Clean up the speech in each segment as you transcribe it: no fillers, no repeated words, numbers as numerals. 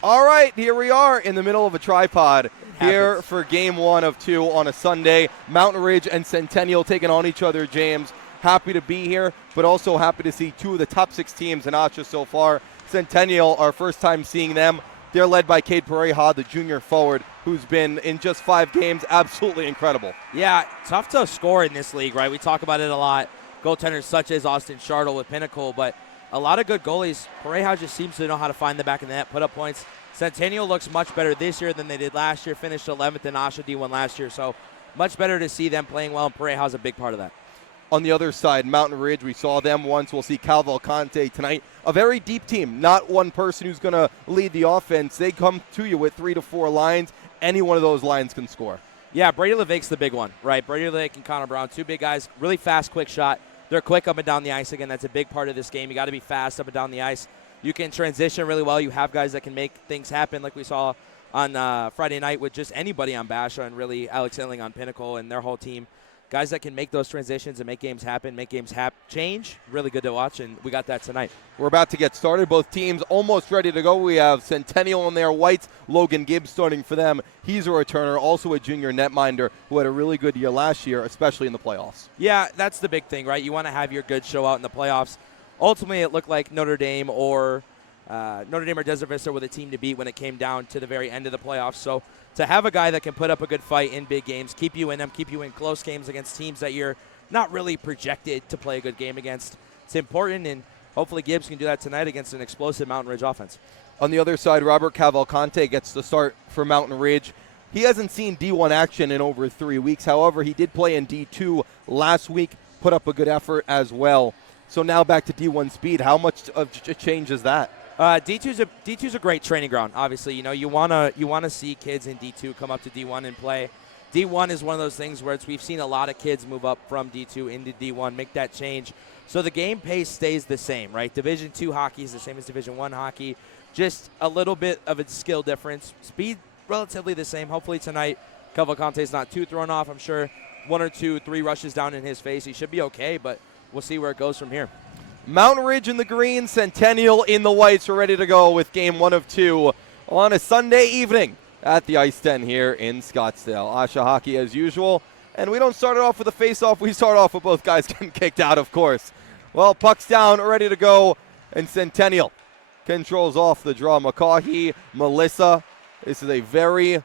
All right, here we are in the middle of a tripod here for game 1 of 2 on a Sunday. Mountain Ridge and Centennial taking on each other, James. Happy to be here, but also happy to see 2 of the top 6 teams in AHSHA so far. Centennial, our first time seeing them. They're led by Cade Pareja, the junior forward, who's been in just 5 games absolutely incredible. Yeah, tough to score in this league, right? We talk about it a lot. Goaltenders such as Austin Chartle with Pinnacle, but a lot of good goalies. Pareja just seems to know how to find the back of the net, put up points. Centennial looks much better this year than they did last year, finished 11th in AHSHA D1 last year, so much better to see them playing well, and Pareja's a big part of that. On the other side, Mountain Ridge, we saw them once. We'll see Cavalcante tonight. A very deep team, not one person who's going to lead the offense. They come to you with 3 to 4 lines. Any one of those lines can score. Yeah, Brady LeVake's the big one, right? Brady LeVake and Connor Brown, 2 big guys, really fast, quick shot. They're quick up and down the ice. Again, that's a big part of this game. You got to be fast up and down the ice. You can transition really well. You have guys that can make things happen, like we saw on Friday night with just anybody on Basha and really Alex Illing on Pinnacle and their whole team. Guys that can make those transitions and make games happen, make games change. Really good to watch, and we got that tonight. We're about to get started. Both teams almost ready to go. We have Centennial in their whites. Logan Gibbs starting for them. He's a returner, also a junior netminder who had a really good year last year, especially in the playoffs. Yeah, that's the big thing, right? You want to have your good show out in the playoffs. Ultimately, it looked like Notre Dame or Desert Vista were the team to beat when it came down to the very end of the playoffs. So to have a guy that can put up a good fight in big games, keep you in them, keep you in close games against teams that you're not really projected to play a good game against, it's important, and hopefully Gibbs can do that tonight against an explosive Mountain Ridge offense. On the other side, Robert Cavalcante gets the start for Mountain Ridge. He hasn't seen D1 action in over 3 weeks. However, he did play in D2 last week, put up a good effort as well. So now back to D1 speed. How much of a change is that? D2's a great training ground. Obviously, you wanna see kids in D2 come up to D1 and play. D1 is one of those things where we've seen a lot of kids move up from D2 into D1, make that change. So the game pace stays the same, right? Division II hockey is the same as Division I hockey. Just a little bit of a skill difference. Speed relatively the same. Hopefully tonight, Cavalcante's not too thrown off. I'm sure 1 or 2, 3 rushes down in his face. He should be okay, but we'll see where it goes from here. Mountain Ridge in the green, Centennial in the whites. We're ready to go with game 1 of 2 on a Sunday evening at the Ice Den here in Scottsdale. AHSHA hockey as usual. And we don't start it off with a face-off. We start off with both guys getting kicked out, of course. Well, puck's down, ready to go. And Centennial controls off the draw. McCaughey, Melissa. This is a very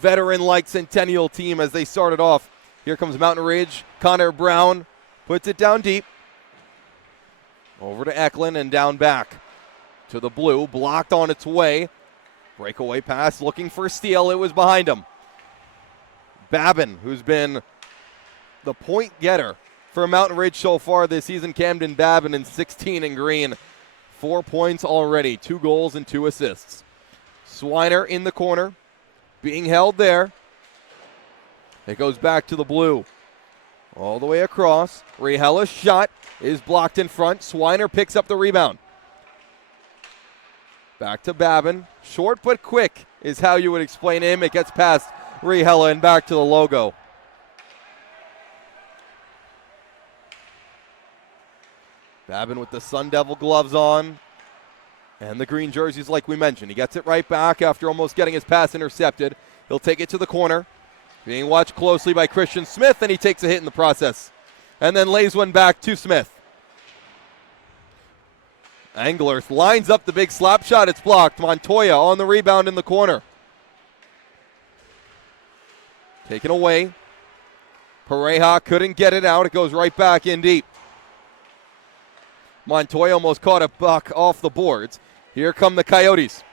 veteran-like Centennial team as they started off. Here comes Mountain Ridge. Connor Brown puts it down deep. Over to Eklund and down back to the blue. Blocked on its way. Breakaway pass looking for a steal. It was behind him. Babin, who's been the point getter for Mountain Ridge so far this season. Camden Babin in 16 in green. 4 points already. 2 goals and 2 assists. Swiner in the corner. Being held there. It goes back to the blue. All the way across. Rihella's shot is blocked in front. Swiner picks up the rebound. Back to Babin. Short but quick is how you would explain him. It gets past Rihella and back to the logo. Babin with the Sun Devil gloves on. And the green jerseys like we mentioned. He gets it right back after almost getting his pass intercepted. He'll take it to the corner. Being watched closely by Christian Smith, and he takes a hit in the process. And then lays one back to Smith. Angler lines up the big slap shot. It's blocked. Montoya on the rebound in the corner. Taken away. Pareja couldn't get it out. It goes right back in deep. Montoya almost caught a buck off the boards. Here come the Coyotes.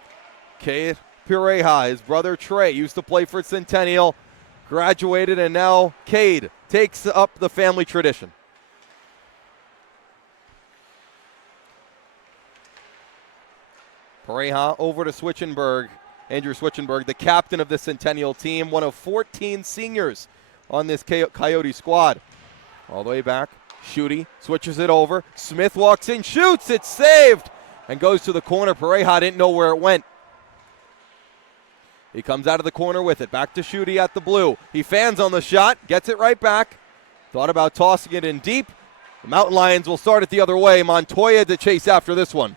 Cade Pareja, his brother Trey, used to play for Centennial. Graduated, and now Cade takes up the family tradition. Pareja over to Switchenberg. Andrew Switchenberg, the captain of the Centennial team, one of 14 seniors on this Coyote squad. All the way back. Schutte switches it over. Smith walks in, shoots, it's saved, and goes to the corner. Pareja didn't know where it went. He comes out of the corner with it. Back to Schutte at the blue. He fans on the shot, gets it right back. Thought about tossing it in deep. The Mountain Lions will start it the other way. Montoya to chase after this one.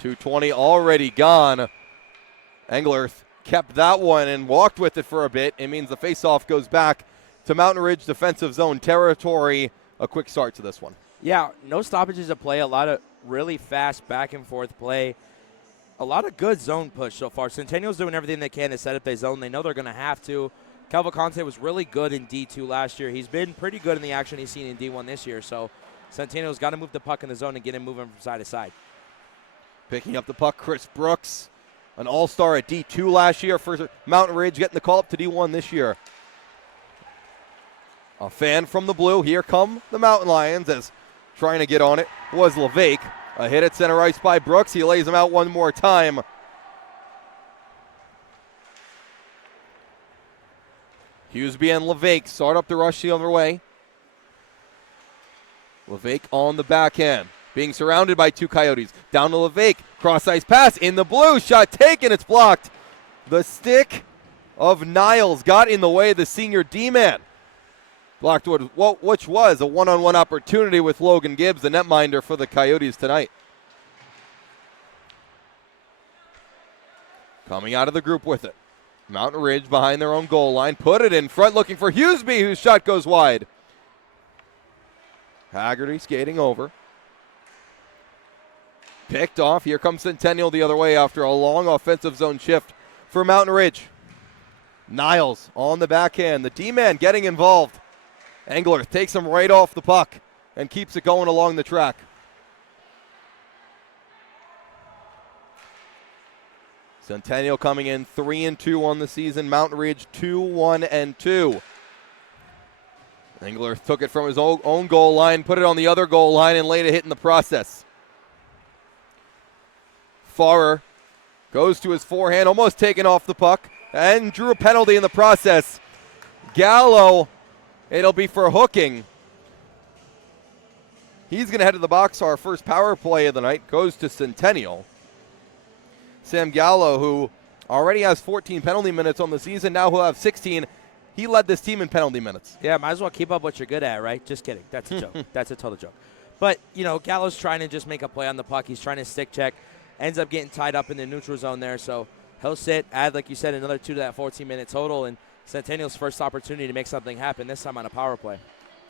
2:20 already gone. Englerth kept that one and walked with it for a bit. It means the faceoff goes back to Mountain Ridge defensive zone territory. A quick start to this one. Yeah, no stoppages of play. A lot of really fast back and forth play. A lot of good zone push so far. Centennial's doing everything they can to set up their zone. They know they're going to have to. Cavalcante was really good in D2 last year. He's been pretty good in the action he's seen in D1 this year. So Centennial's got to move the puck in the zone and get him moving from side to side. Picking up the puck, Chris Brooks, an all-star at D2 last year for Mountain Ridge, getting the call up to D1 this year. A fan from the blue. Here come the Mountain Lions as trying to get on it was LeVake. A hit at center ice by Brooks. He lays him out one more time. Hughesby and LeVake start up the rush the other way. LeVake on the backhand, being surrounded by two Coyotes. Down to LeVake. Cross-ice pass in the blue. Shot taken. It's blocked. The stick of Niles got in the way of the senior D-man. Blocked which was a one-on-one opportunity with Logan Gibbs, the netminder for the Coyotes tonight. Coming out of the group with it. Mountain Ridge behind their own goal line. Put it in front looking for Hughesby, whose shot goes wide. Haggerty skating over. Picked off. Here comes Centennial the other way after a long offensive zone shift for Mountain Ridge. Niles on the backhand. The D-man getting involved. Engler takes him right off the puck and keeps it going along the track. Centennial coming in 3-2 on the season. Mountain Ridge 2-1-2. Engler took it from his own goal line, put it on the other goal line, and laid a hit in the process. Farrer goes to his forehand, almost taken off the puck, and drew a penalty in the process. Gallo, it'll be for hooking. He's going to head to the box. Our first power play of the night goes to Centennial. Sam Gallo, who already has 14 penalty minutes on the season, now he'll have 16. He led this team in penalty minutes. Yeah, might as well keep up what you're good at, right? Just kidding. That's a joke. That's a total joke. But, Gallo's trying to just make a play on the puck. He's trying to stick check. Ends up getting tied up in the neutral zone there. So he'll sit, add, like you said, another 2 to that 14-minute total. And Centennial's first opportunity to make something happen, this time on a power play.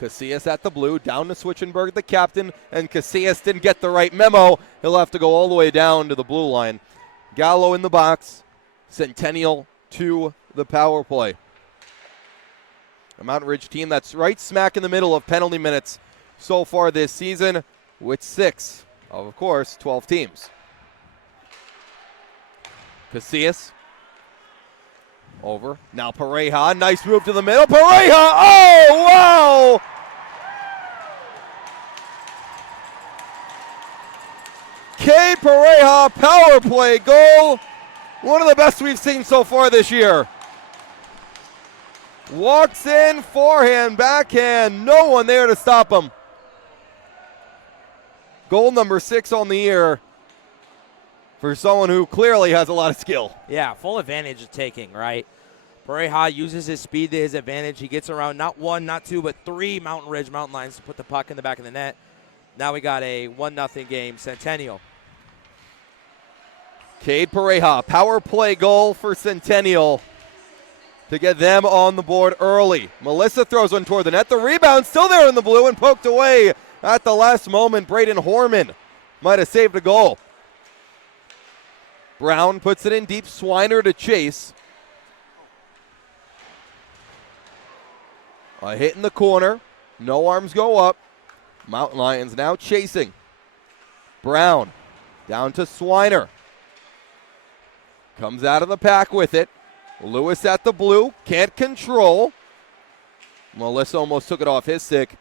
Casillas at the blue, down to Switchenberg, the captain. And Casillas didn't get the right memo. He'll have to go all the way down to the blue line. Gallo in the box. Centennial to the power play. A Mountain Ridge team that's right smack in the middle of penalty minutes so far this season, with 6 of course, 12 teams. Casillas over. Now Pareja, nice move to the middle. Pareja, oh, wow! K. Pareja, power play goal. One of the best we've seen so far this year. Walks in, forehand, backhand, no one there to stop him. Goal number 6 on the year for someone who clearly has a lot of skill. Yeah, full advantage of taking, right? Pareja uses his speed to his advantage. He gets around not 1, not 2, but 3 Mountain Ridge Mountain Lions to put the puck in the back of the net. Now we got a 1-0 game, Centennial. Cade Pareja, power play goal for Centennial to get them on the board early. Melissa throws one toward the net. The rebound still there in the blue and poked away at the last moment. Braden Horman might have saved a goal. Brown puts it in deep. Swiner to chase. A hit in the corner. No arms go up. Mountain Lions now chasing. Brown down to Swiner. Comes out of the pack with it. Lewis at the blue. Can't control. Melissa almost took it off his stick.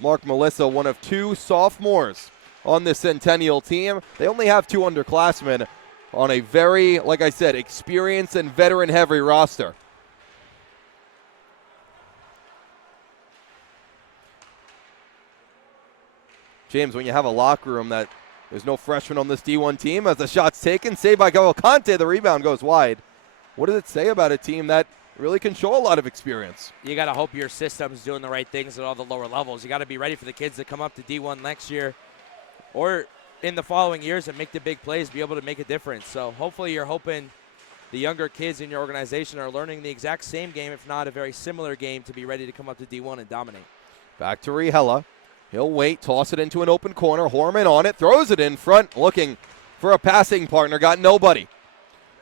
Mark Melissa, one of 2 sophomores on the Centennial team. They only have 2 underclassmen on a very, like I said, experienced and veteran-heavy roster. James, when you have a locker room that there's no freshman on this D1 team, as the shot's taken, saved by Cavalcante, the rebound goes wide. What does it say about a team that really can show a lot of experience? You got to hope your system's doing the right things at all the lower levels. You got to be ready for the kids that come up to D1 next year, or in the following years and make the big plays, be able to make a difference. So hopefully you're hoping the younger kids in your organization are learning the exact same game, if not a very similar game, to be ready to come up to D1 and dominate. Back to Rihella. He'll wait, toss it into an open corner. Horman on it, throws it in front, looking for a passing partner. Got nobody.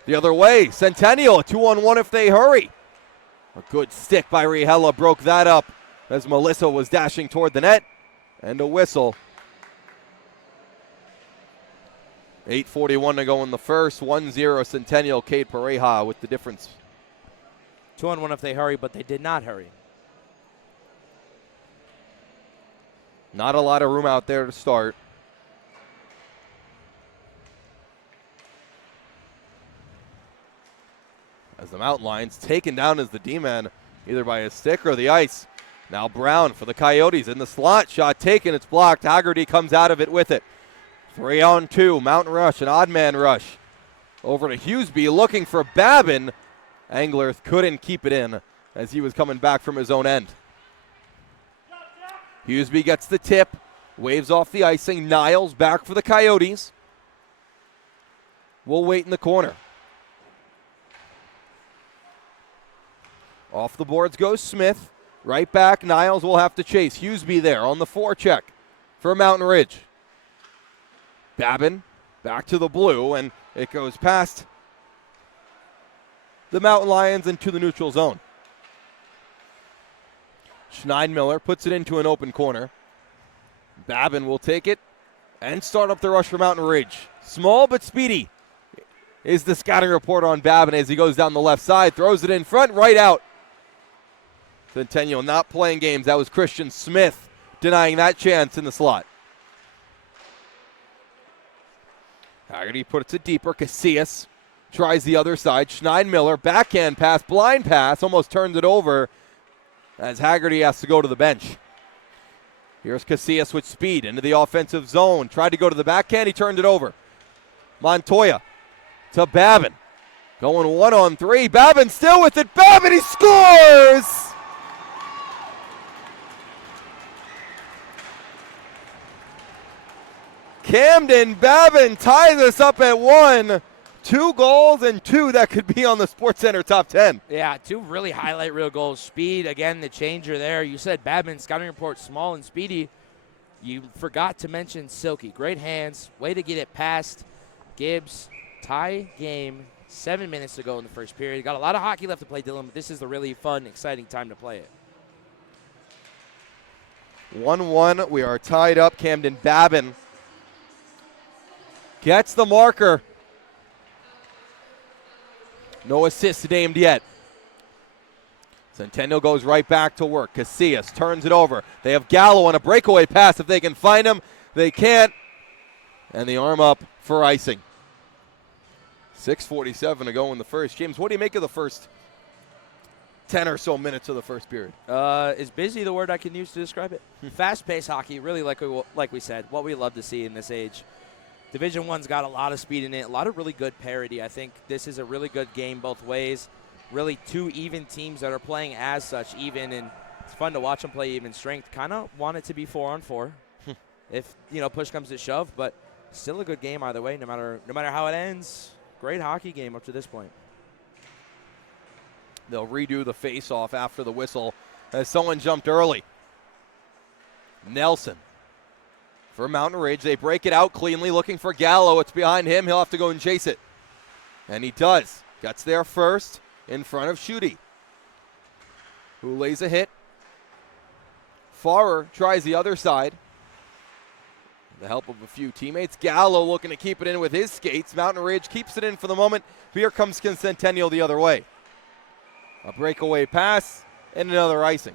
The other way, Centennial, a 2-on-1 if they hurry. A good stick by Rihella broke that up as Melissa was dashing toward the net. And a whistle. 8:41 to go in the first. 1-0 Centennial. Cade Pareja with the difference. 2-on-1 if they hurry, but they did not hurry. Not a lot of room out there to start. As the Mountain Lions taken down as the D-man, either by a stick or the ice. Now Brown for the Coyotes in the slot. Shot taken, it's blocked. Haggerty comes out of it with it. 3-on-2, Mountain Rush, an odd man rush. Over to Hughesby looking for Babin. Angler couldn't keep it in as he was coming back from his own end. Hughesby gets the tip, waves off the icing. Niles back for the Coyotes. We'll wait in the corner. Off the boards goes Smith. Right back, Niles will have to chase. Hughesby there on the forecheck for Mountain Ridge. Babin back to the blue, and it goes past the Mountain Lions into the neutral zone. Schneidmiller puts it into an open corner. Babin will take it and start up the rush for Mountain Ridge. Small but speedy is the scouting report on Babin as he goes down the left side, throws it in front, right out. Centennial not playing games. That was Christian Smith denying that chance in the slot. Haggerty puts it deeper. Casillas tries the other side. Schneidmiller, backhand pass, blind pass, almost turns it over as Haggerty has to go to the bench. Here's Casillas with speed into the offensive zone. Tried to go to the backhand, he turned it over. Montoya to Babin. Going 1-on-3. Babin still with it. Babin, he scores! Camden Babin ties us up at 1. 2 goals and 2 that could be on the SportsCenter top 10. Yeah, 2 really highlight reel goals. Speed, again, the changer there. You said Babin, scouting report, small and speedy. You forgot to mention Silky. Great hands. Way to get it past Gibbs. Tie game. 7 minutes to go in the first period. Got a lot of hockey left to play, Dylan, but this is the really fun, exciting time to play it. 1-1. We are tied up. Camden Babin gets the marker. No assists named yet. Centennial goes right back to work. Casillas turns it over. They have Gallo on a breakaway pass. If they can find him, they can't. And the arm up for icing. 6:47 to go in the first. James, what do you make of the first 10 or so minutes of the first period? Is busy the word I can use to describe it? Fast-paced hockey, really like we said, what we love to see in this age. Division I's got a lot of speed in it, a lot of really good parity. I think this is a really good game both ways. Really 2 even teams that are playing as such even, and it's fun to watch them play even strength. Kind of want it to be 4-on-4 if, push comes to shove, but still a good game either way, no matter how it ends. Great hockey game up to this point. They'll redo the face-off after the whistle as someone jumped early. Nelson for Mountain Ridge. They break it out cleanly, looking for Gallo. It's behind him. He'll have to go and chase it. And he does. Gets there first in front of Schutte, who lays a hit. Farrer tries the other side. The help of a few teammates. Gallo looking to keep it in with his skates. Mountain Ridge keeps it in for the moment. Here comes Centennial the other way. A breakaway pass and another icing.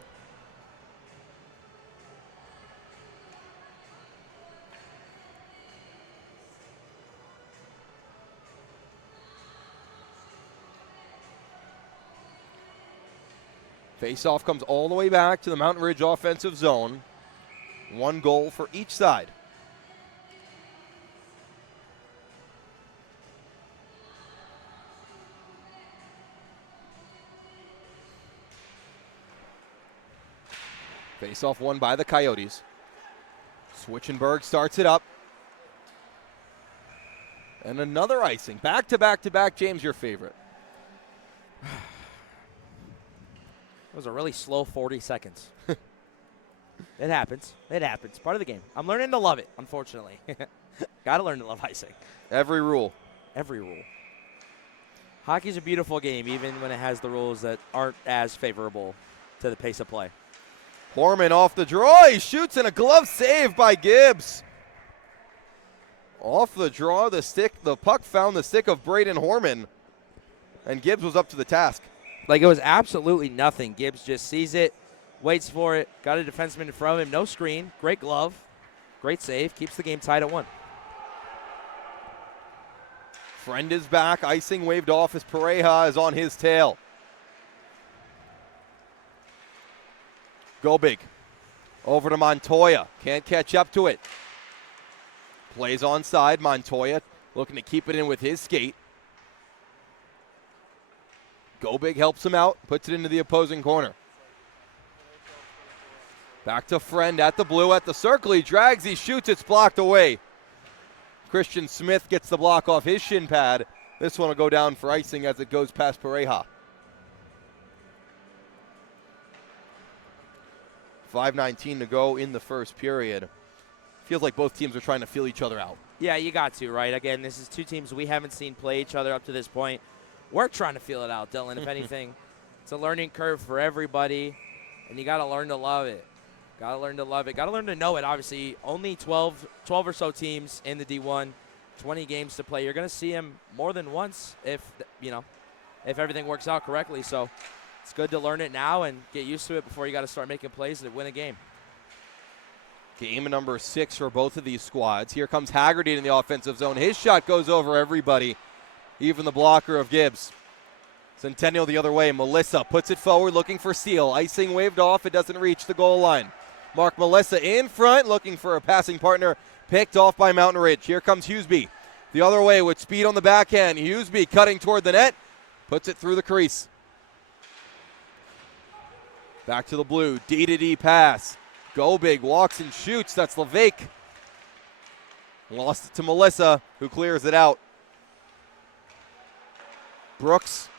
Face-off comes all the way back to the Mountain Ridge offensive zone. 1 goal for each side. Face-off won by the Coyotes. Switchenberg starts it up. And another icing. Back to back to back. James, your favorite? It was a really slow 40 seconds. It happens. It happens. Part of the game. I'm learning to love it, unfortunately. Got to learn to love icing. Every rule. Every rule. Hockey's a beautiful game, even when it has the rules that aren't as favorable to the pace of play. Horman off the draw. He shoots, and a glove save by Gibbs. Off the draw, the puck found the stick of Braden Horman, and Gibbs was up to the task. Like, it was absolutely nothing. Gibbs just sees it, waits for it, got a defenseman in front of him, no screen, great glove, great save, keeps the game tied at 1. Friend is back, icing waved off as Pareja is on his tail. Go big. Over to Montoya, can't catch up to it. Plays onside, Montoya looking to keep it in with his skate. Go big helps him out, puts it into the opposing corner. Back to Friend at the blue, at the circle. He drags, he shoots, it's blocked away. Christian Smith gets the block off his shin pad. This one will go down for icing as it goes past Pareja. 5:19 to go in the first period. Feels like both teams are trying to feel each other out. Yeah, you got to, right? Again, this is two teams we haven't seen play each other up to this point. We're trying to feel it out, Dylan. If anything, it's a learning curve for everybody, and you got to learn to love it. Got to learn to love it. Got to learn to know it, obviously. Only 12 or so teams in the D1, 20 games to play. You're going to see them more than once if everything works out correctly. So it's good to learn it now and get used to it before you got to start making plays that win a game. Game number 6 for both of these squads. Here comes Haggerty in the offensive zone. His shot goes over everybody, even the blocker of Gibbs. Centennial the other way. Melissa puts it forward, looking for steal. Icing waved off. It doesn't reach the goal line. Mark Melissa in front, looking for a passing partner. Picked off by Mountain Ridge. Here comes Hughesby the other way with speed on the backhand. Hughesby cutting toward the net. Puts it through the crease. Back to the blue. D-to-D pass. Go big, walks and shoots. That's Levake. Lost it to Melissa, who clears it out. Brooks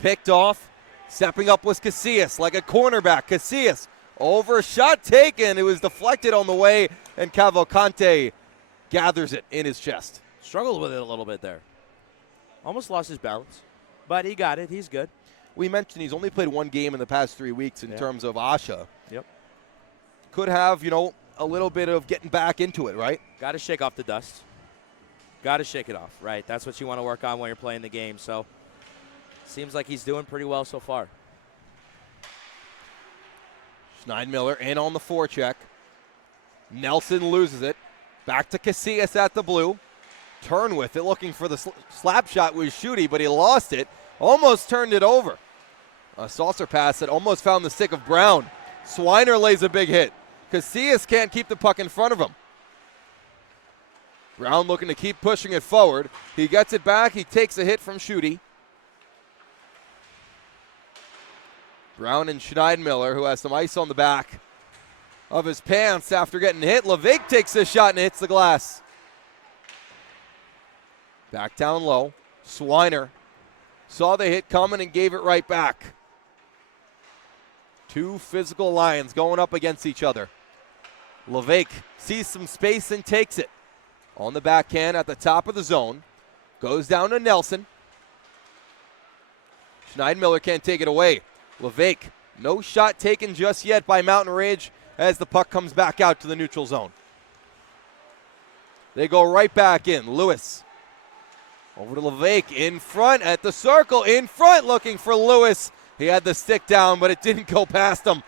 picked off. Stepping up was Casillas like a cornerback. Casillas over, shot taken. It was deflected on the way, and Cavalcante gathers it in his chest. Struggled with it a little bit there. Almost lost his balance, but he got it. He's good. We mentioned he's only played one game in the past 3 weeks in terms of AHSHA. Yep. Could have, a little bit of getting back into it, right? Got to shake off the dust. Got to shake it off, right? That's what you want to work on when you're playing the game. So, seems like he's doing pretty well so far. Schneidmiller in on the forecheck. Nelson loses it. Back to Casillas at the blue. Turn with it, looking for the slap shot with Schutte, but he lost it. Almost turned it over. A saucer pass that almost found the stick of Brown. Swiner lays a big hit. Casillas can't keep the puck in front of him. Brown looking to keep pushing it forward. He gets it back. He takes a hit from Schutte. Brown and Schneidmiller, who has some ice on the back of his pants after getting hit. Levake takes a shot and hits the glass. Back down low. Swiner saw the hit coming and gave it right back. Two physical Lions going up against each other. Levake sees some space and takes it. On the backhand at the top of the zone. Goes down to Nelson. Schneidmiller can't take it away. Levake, no shot taken just yet by Mountain Ridge as the puck comes back out to the neutral zone. They go right back in. Lewis over to Levake in front at the circle. In front looking for Lewis. He had the stick down, but it didn't go past him.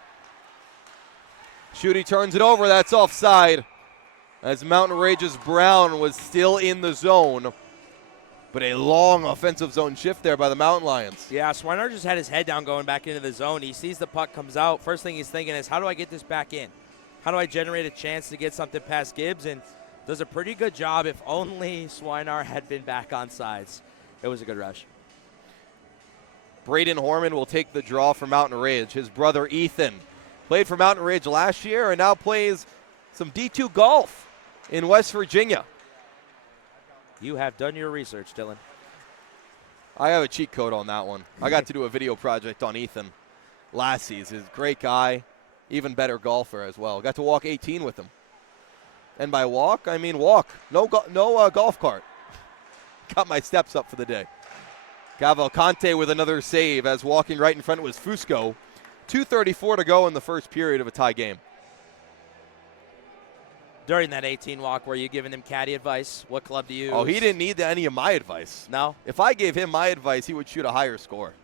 Schutte turns it over. That's offside as Mountain Ridge's Brown was still in the zone. But a long offensive zone shift there by the Mountain Lions. Yeah, Swiner just had his head down going back into the zone. He sees the puck comes out. First thing he's thinking is, how do I get this back in? How do I generate a chance to get something past Gibbs? And does a pretty good job. If only Swinar had been back on sides. It was a good rush. Braden Horman will take the draw for Mountain Ridge. His brother Ethan played for Mountain Ridge last year and now plays some D2 golf in West Virginia. You have done your research, Dylan. I have a cheat code on that one. I got to do a video project on Ethan last season. Great guy, even better golfer as well. Got to walk 18 with him. And by walk, I mean walk. No golf cart. Got my steps up for the day. Cavalcante with another save as walking right in front was Fusco. 2:34 to go in the first period of a tie game. During that 18 walk, were you giving him caddy advice? What club to use? Oh, he didn't need any of my advice. No? If I gave him my advice, he would shoot a higher score.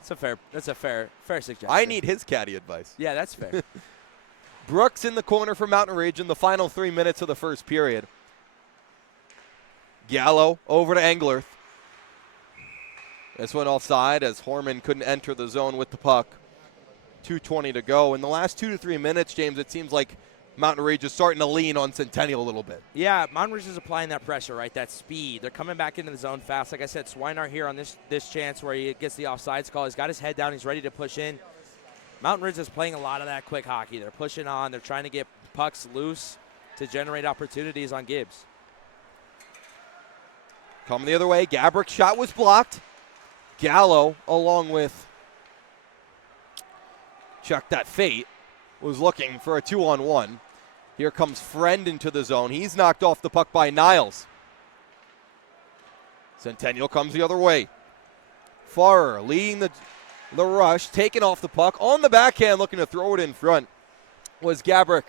That's a fair suggestion. I need his caddy advice. Yeah, that's fair. Brooks in the corner for Mountain Ridge in the final 3 minutes of the first period. Gallo over to Englerth. This one offside as Horman couldn't enter the zone with the puck. 2:20 to go. In the last 2 to 3 minutes, James, it seems like Mountain Ridge is starting to lean on Centennial a little bit. Yeah, Mountain Ridge is applying that pressure, right? That speed. They're coming back into the zone fast. Like I said, Swinart here on this chance where he gets the offsides call. He's got his head down. He's ready to push in. Mountain Ridge is playing a lot of that quick hockey. They're pushing on. They're trying to get pucks loose to generate opportunities on Gibbs. Coming the other way, Gabrick's shot was blocked. Gallo, along with Chuck that fate, was looking for a 2-on-1. Here comes Friend into the zone. He's knocked off the puck by Niles. Centennial comes the other way. Farrer leading the rush, taking off the puck. On the backhand, looking to throw it in front, was Gabrick.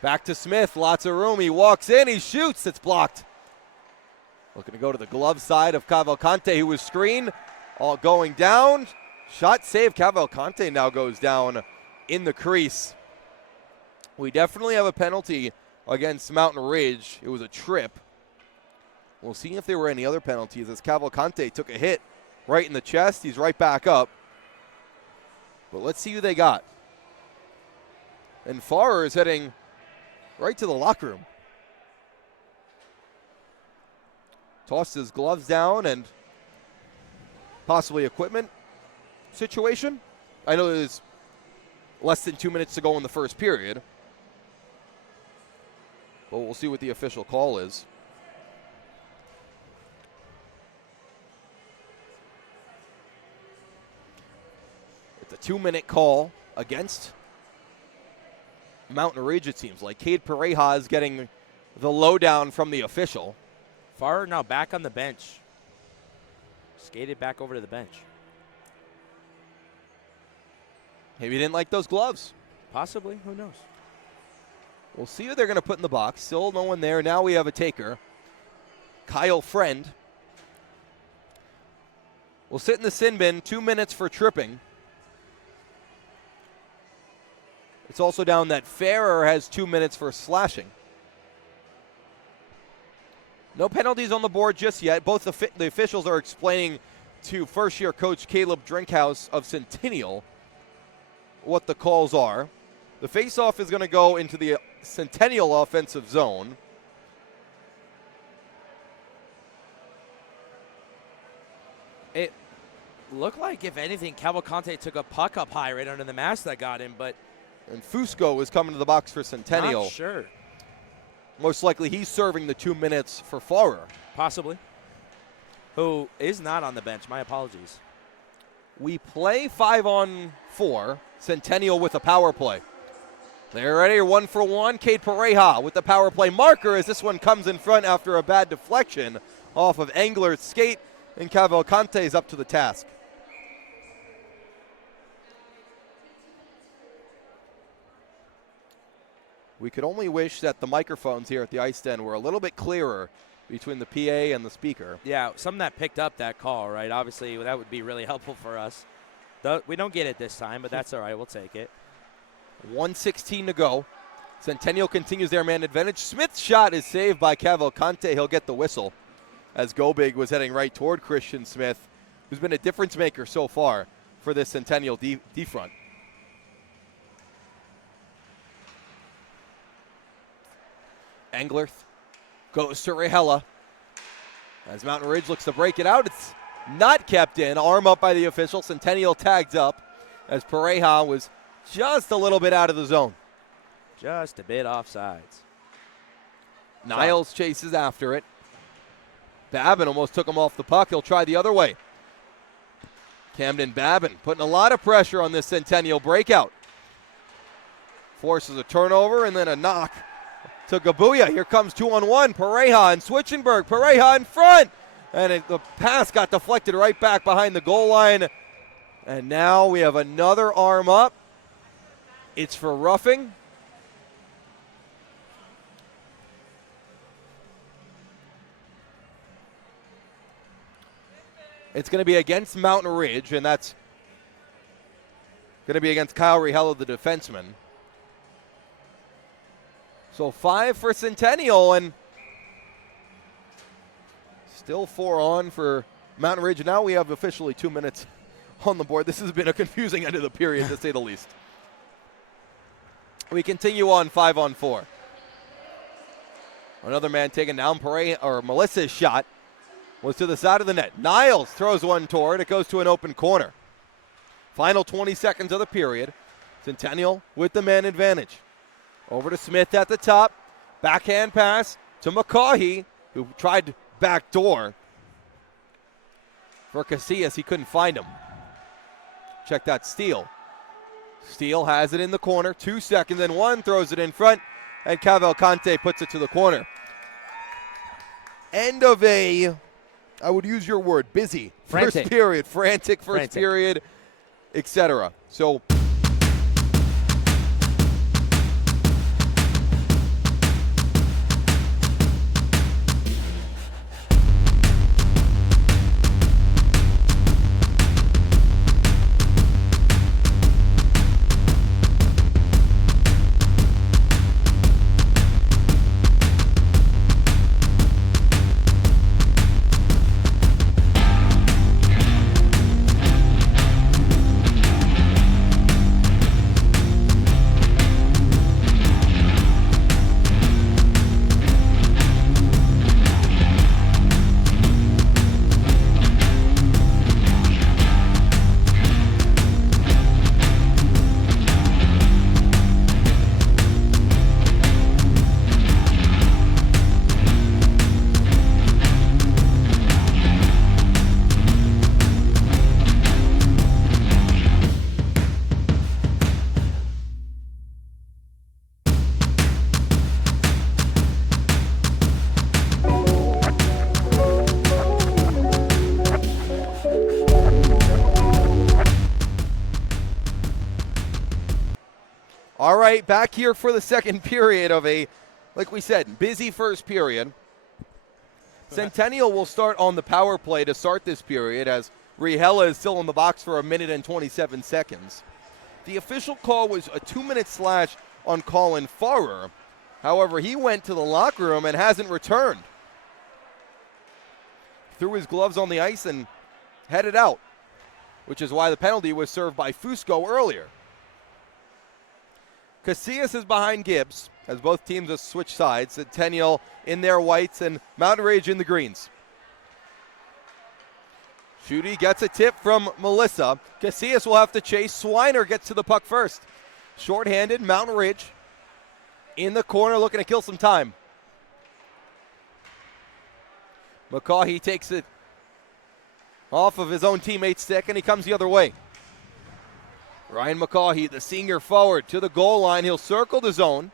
Back to Smith, lots of room. He walks in, he shoots, it's blocked. Looking to go to the glove side of Cavalcante, who was screened. All going down. Shot save. Cavalcante now goes down in the crease. We definitely have a penalty against Mountain Ridge. It was a trip. We'll see if there were any other penalties as Cavalcante took a hit right in the chest. He's right back up. But let's see who they got. And Farrer is heading right to the locker room. Tossed his gloves down and possibly equipment situation. I know there's less than 2 minutes to go in the first period. But we'll see what the official call is. It's a 2-minute call against Mountain Ridge, it seems like. Cade Pareja is getting the lowdown from the official. Farrer now back on the bench. Skated back over to the bench. Maybe he didn't like those gloves. Possibly. Who knows? We'll see who they're going to put in the box. Still no one there. Now we have a taker. Kyle Friend will sit in the sin bin. 2 minutes for tripping. It's also down that Farrer has 2 minutes for slashing. No penalties on the board just yet. Both the officials are explaining to first-year coach Caleb Drinkhouse of Centennial what the calls are. The face-off is going to go into the Centennial offensive zone. It looked like, if anything, Cavalcante took a puck up high right under the mask that got him, but... And Fusco is coming to the box for Centennial. Not sure. Most likely he's serving the 2 minutes for Farrer. Possibly. Who is not on the bench. My apologies. We play 5-on-4. Centennial with a power play. They're ready, 1-for-1. Cade Pareja with the power play marker as this one comes in front after a bad deflection off of Engler's skate, and Cavalcante is up to the task. We could only wish that the microphones here at the Ice Den were a little bit clearer between the PA and the speaker. Yeah, something that picked up that call, right? Obviously, that would be really helpful for us. We don't get it this time, but that's all right. We'll take it. 1:16 to go. Centennial continues their man advantage. Smith's shot is saved by Cavalcante. He'll get the whistle as Gobig was heading right toward Christian Smith, who's been a difference maker so far for this Centennial D-front. Englerth goes to Rahela. As Mountain Ridge looks to break it out, it's not kept in. Arm up by the official. Centennial tagged up as Pareja was just a little bit out of the zone. Just a bit offsides. Niles chases after it. Babin almost took him off the puck. He'll try the other way. Camden Babin putting a lot of pressure on this Centennial breakout. Forces a turnover and then a knock to Gabuya. Here comes 2-on-1. Pareja and Switchenberg. Pareja in front. And the pass got deflected right back behind the goal line. And now we have another arm up. It's for roughing. It's going to be against Mountain Ridge, and that's going to be against Kyle Rihello, the defenseman. So 5 for Centennial, and still 4 on for Mountain Ridge. Now we have officially 2 minutes on the board. This has been a confusing end of the period, to say the least. We continue on 5-on-4. Another man taken down. Melissa's shot was to the side of the net. Niles throws one toward. It goes to an open corner. Final 20 seconds of the period. Centennial with the man advantage. Over to Smith at the top. Backhand pass to McCaughey, who tried backdoor. For Casillas, he couldn't find him. Check that steal. Steele has it in the corner. 2 seconds and 1. Throws it in front. And Cavalcante puts it to the corner. End of a, I would use your word, busy Frantic. first period. Frantic first period, etc. So all right, back here for the second period of a, like we said, busy first period. Centennial will start on the power play to start this period as Rihella is still in the box for 1 minute and 27 seconds. The official call was a 2-minute slash on Colin Farrer. However, he went to the locker room and hasn't returned. Threw his gloves on the ice and headed out, which is why the penalty was served by Fusco earlier. Casillas is behind Gibbs, as both teams have switched sides. Centennial in their whites and Mountain Ridge in the greens. Schutte gets a tip from Melissa. Casillas will have to chase. Swiner gets to the puck first. Short-handed, Mountain Ridge in the corner looking to kill some time. McCaughey takes it off of his own teammate's stick, and he comes the other way. Ryan McCaughey, the senior forward, to the goal line. He'll circle the zone.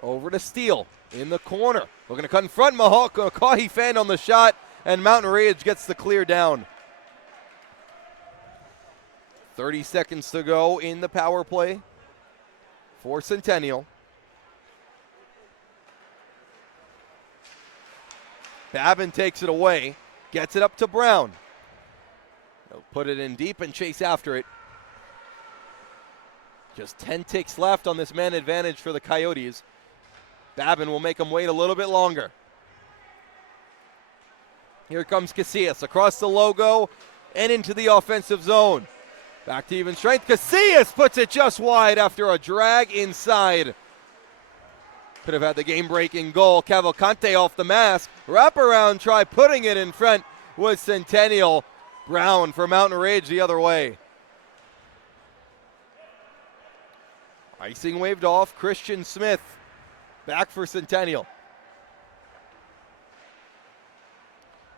Over to Steele in the corner. Looking to cut in front. McCaughey fanned on the shot, and Mountain Ridge gets the clear down. 30 seconds to go in the power play for Centennial. Babin takes it away. Gets it up to Brown. He'll put it in deep and chase after it. Just 10 ticks left on this man advantage for the Coyotes. Babin will make them wait a little bit longer. Here comes Casillas across the logo and into the offensive zone. Back to even strength. Casillas puts it just wide after a drag inside. Could have had the game-breaking goal. Cavalcante off the mask. Wraparound try putting it in front with Centennial. Brown for Mountain Ridge the other way. Icing waved off. Christian Smith Back for Centennial.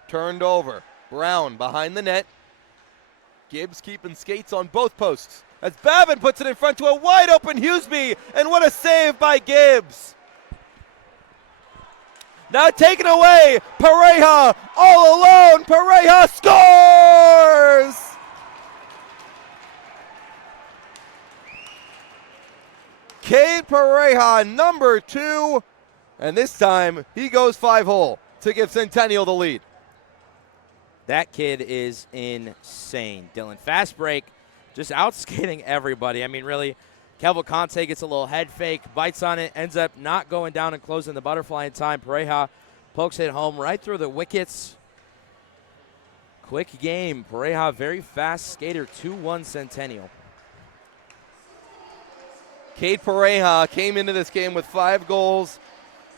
Turned over. Brown behind the net. Gibbs keeping skates on both posts as Babin puts it in front to a wide open Hughesby, and what a save by Gibbs. Now taken away, Pareja all alone. Pareja scores! Cade Pareja, number 2, and this time he goes 5-hole to give Centennial the lead. That kid is insane, Dylan. Fast break, just outskating everybody. I mean, really, Cavalcante gets a little head fake, bites on it, ends up not going down and closing the butterfly in time. Pareja pokes it home right through the wickets. Quick game. Pareja, very fast skater, 2-1 Centennial. Cade Pareja came into this game with 5 goals.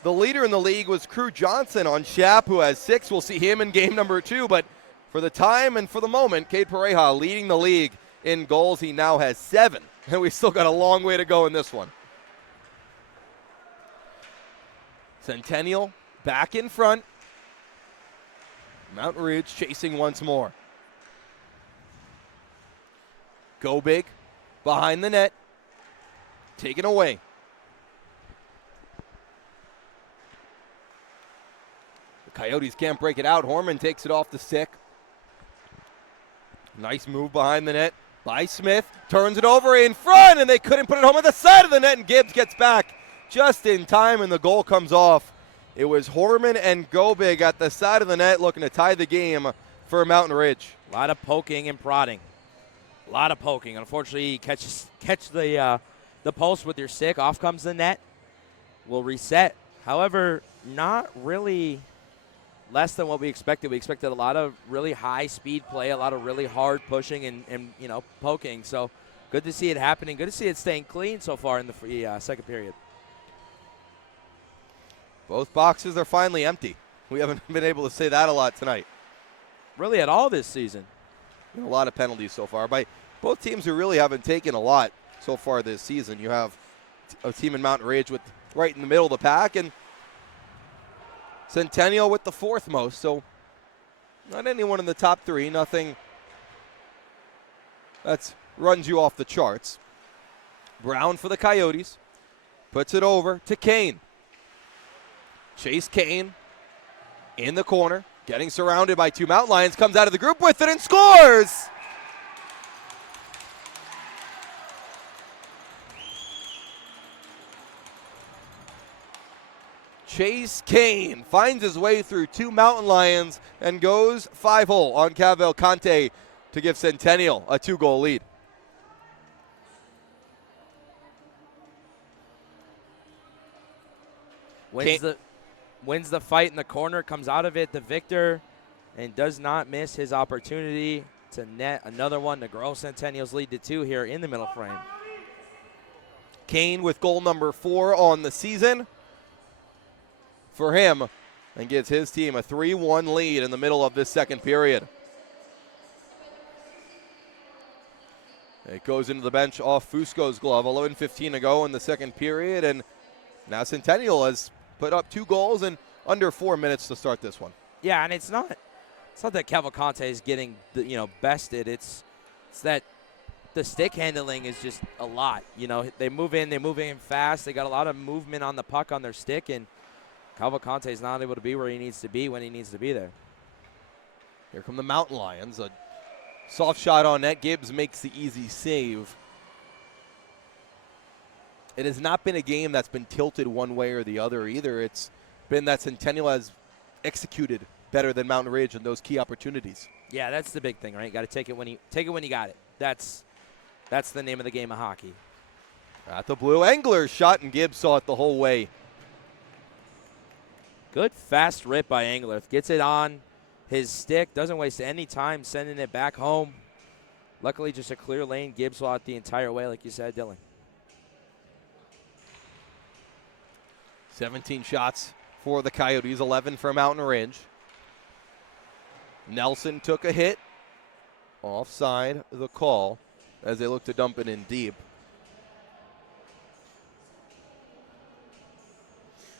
The leader in the league was Crew Johnson on Shap, who has 6. We'll see him in game number 2, but for the time and for the moment, Cade Pareja leading the league in goals. He now has 7, and we've still got a long way to go in this one. Centennial back in front. Mountain Ridge chasing once more. Go big behind the net. Taken away. The Coyotes can't break it out. Horman takes it off the stick. Nice move behind the net by Smith. Turns it over in front, and they couldn't put it home at the side of the net, and Gibbs gets back just in time, and the goal comes off. It was Horman and Gobig at the side of the net looking to tie the game for Mountain Ridge. A lot of poking and prodding. A lot of poking. Unfortunately, you catch the post with your stick. Off comes the net. Will reset. However, not really less than what we expected. We expected a lot of really high-speed play, a lot of really hard pushing and poking. So good to see it happening. Good to see it staying clean so far in the second period. Both boxes are finally empty. We haven't been able to say that a lot tonight. Really at all this season. A lot of penalties so far by both teams who really haven't taken a lot so far this season. You have a team in Mountain Ridge with right in the middle of the pack, and Centennial with the 4th most. So not anyone in the top 3. Nothing that runs you off the charts. Brown for the Coyotes. Puts it over to Kane. Chase Kane in the corner, getting surrounded by 2 Mountain Lions, comes out of the group with it and scores! Chase Kane finds his way through 2 Mountain Lions and goes 5-0 on Cavalcante to give Centennial a 2-goal lead. Wins the fight in the corner, comes out of it the victor, and does not miss his opportunity to net another one to grow Centennial's lead to 2 here in the middle frame. Kane with goal number 4 on the season for him, and gives his team a 3-1 lead in the middle of this second period. It goes into the bench off Fusco's glove. 11:15 to go in the second period, and now Centennial has put up 2 goals in under 4 minutes to start this one. Yeah, and it's not that Cavalcante is getting bested. It's that the stick handling is just a lot. They move in fast. They got a lot of movement on the puck on their stick, and Cavalcante is not able to be where he needs to be when he needs to be there. Here come the Mountain Lions. A soft shot on net. Gibbs makes the easy save. It has not been a game that's been tilted one way or the other either. It's been that Centennial has executed better than Mountain Ridge in those key opportunities. Yeah, that's the big thing, right? You got to take it when you got it. That's the name of the game of hockey. At the blue, Engler's shot, and Gibbs saw it the whole way. Good fast rip by Engler. Gets it on his stick. Doesn't waste any time sending it back home. Luckily, just a clear lane. Gibbs saw it the entire way, like you said, Dylan. 17 shots for the Coyotes, 11 for Mountain Ridge. Nelson took a hit. Offside the call as they look to dump it in deep.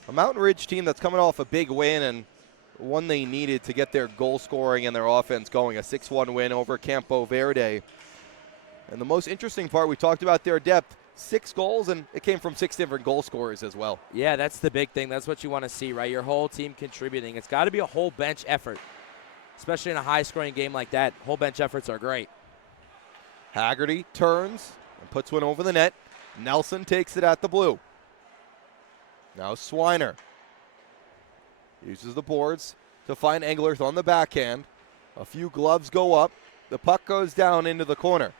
A Mountain Ridge team that's coming off a big win and one they needed to get their goal scoring and their offense going, a 6-1 win over Campo Verde. And the most interesting part, we talked about their depth, 6 goals, and it came from 6 different goal scorers as well. Yeah, that's the big thing. That's what you want to see, right? Your whole team contributing. It's got to be a whole bench effort, especially in a high-scoring game like that. Whole bench efforts are great. Haggerty turns and puts one over the net. Nelson takes it at the blue. Now Swiner uses the boards to find Englerth on the backhand. A few gloves go up. The puck goes down into the corner.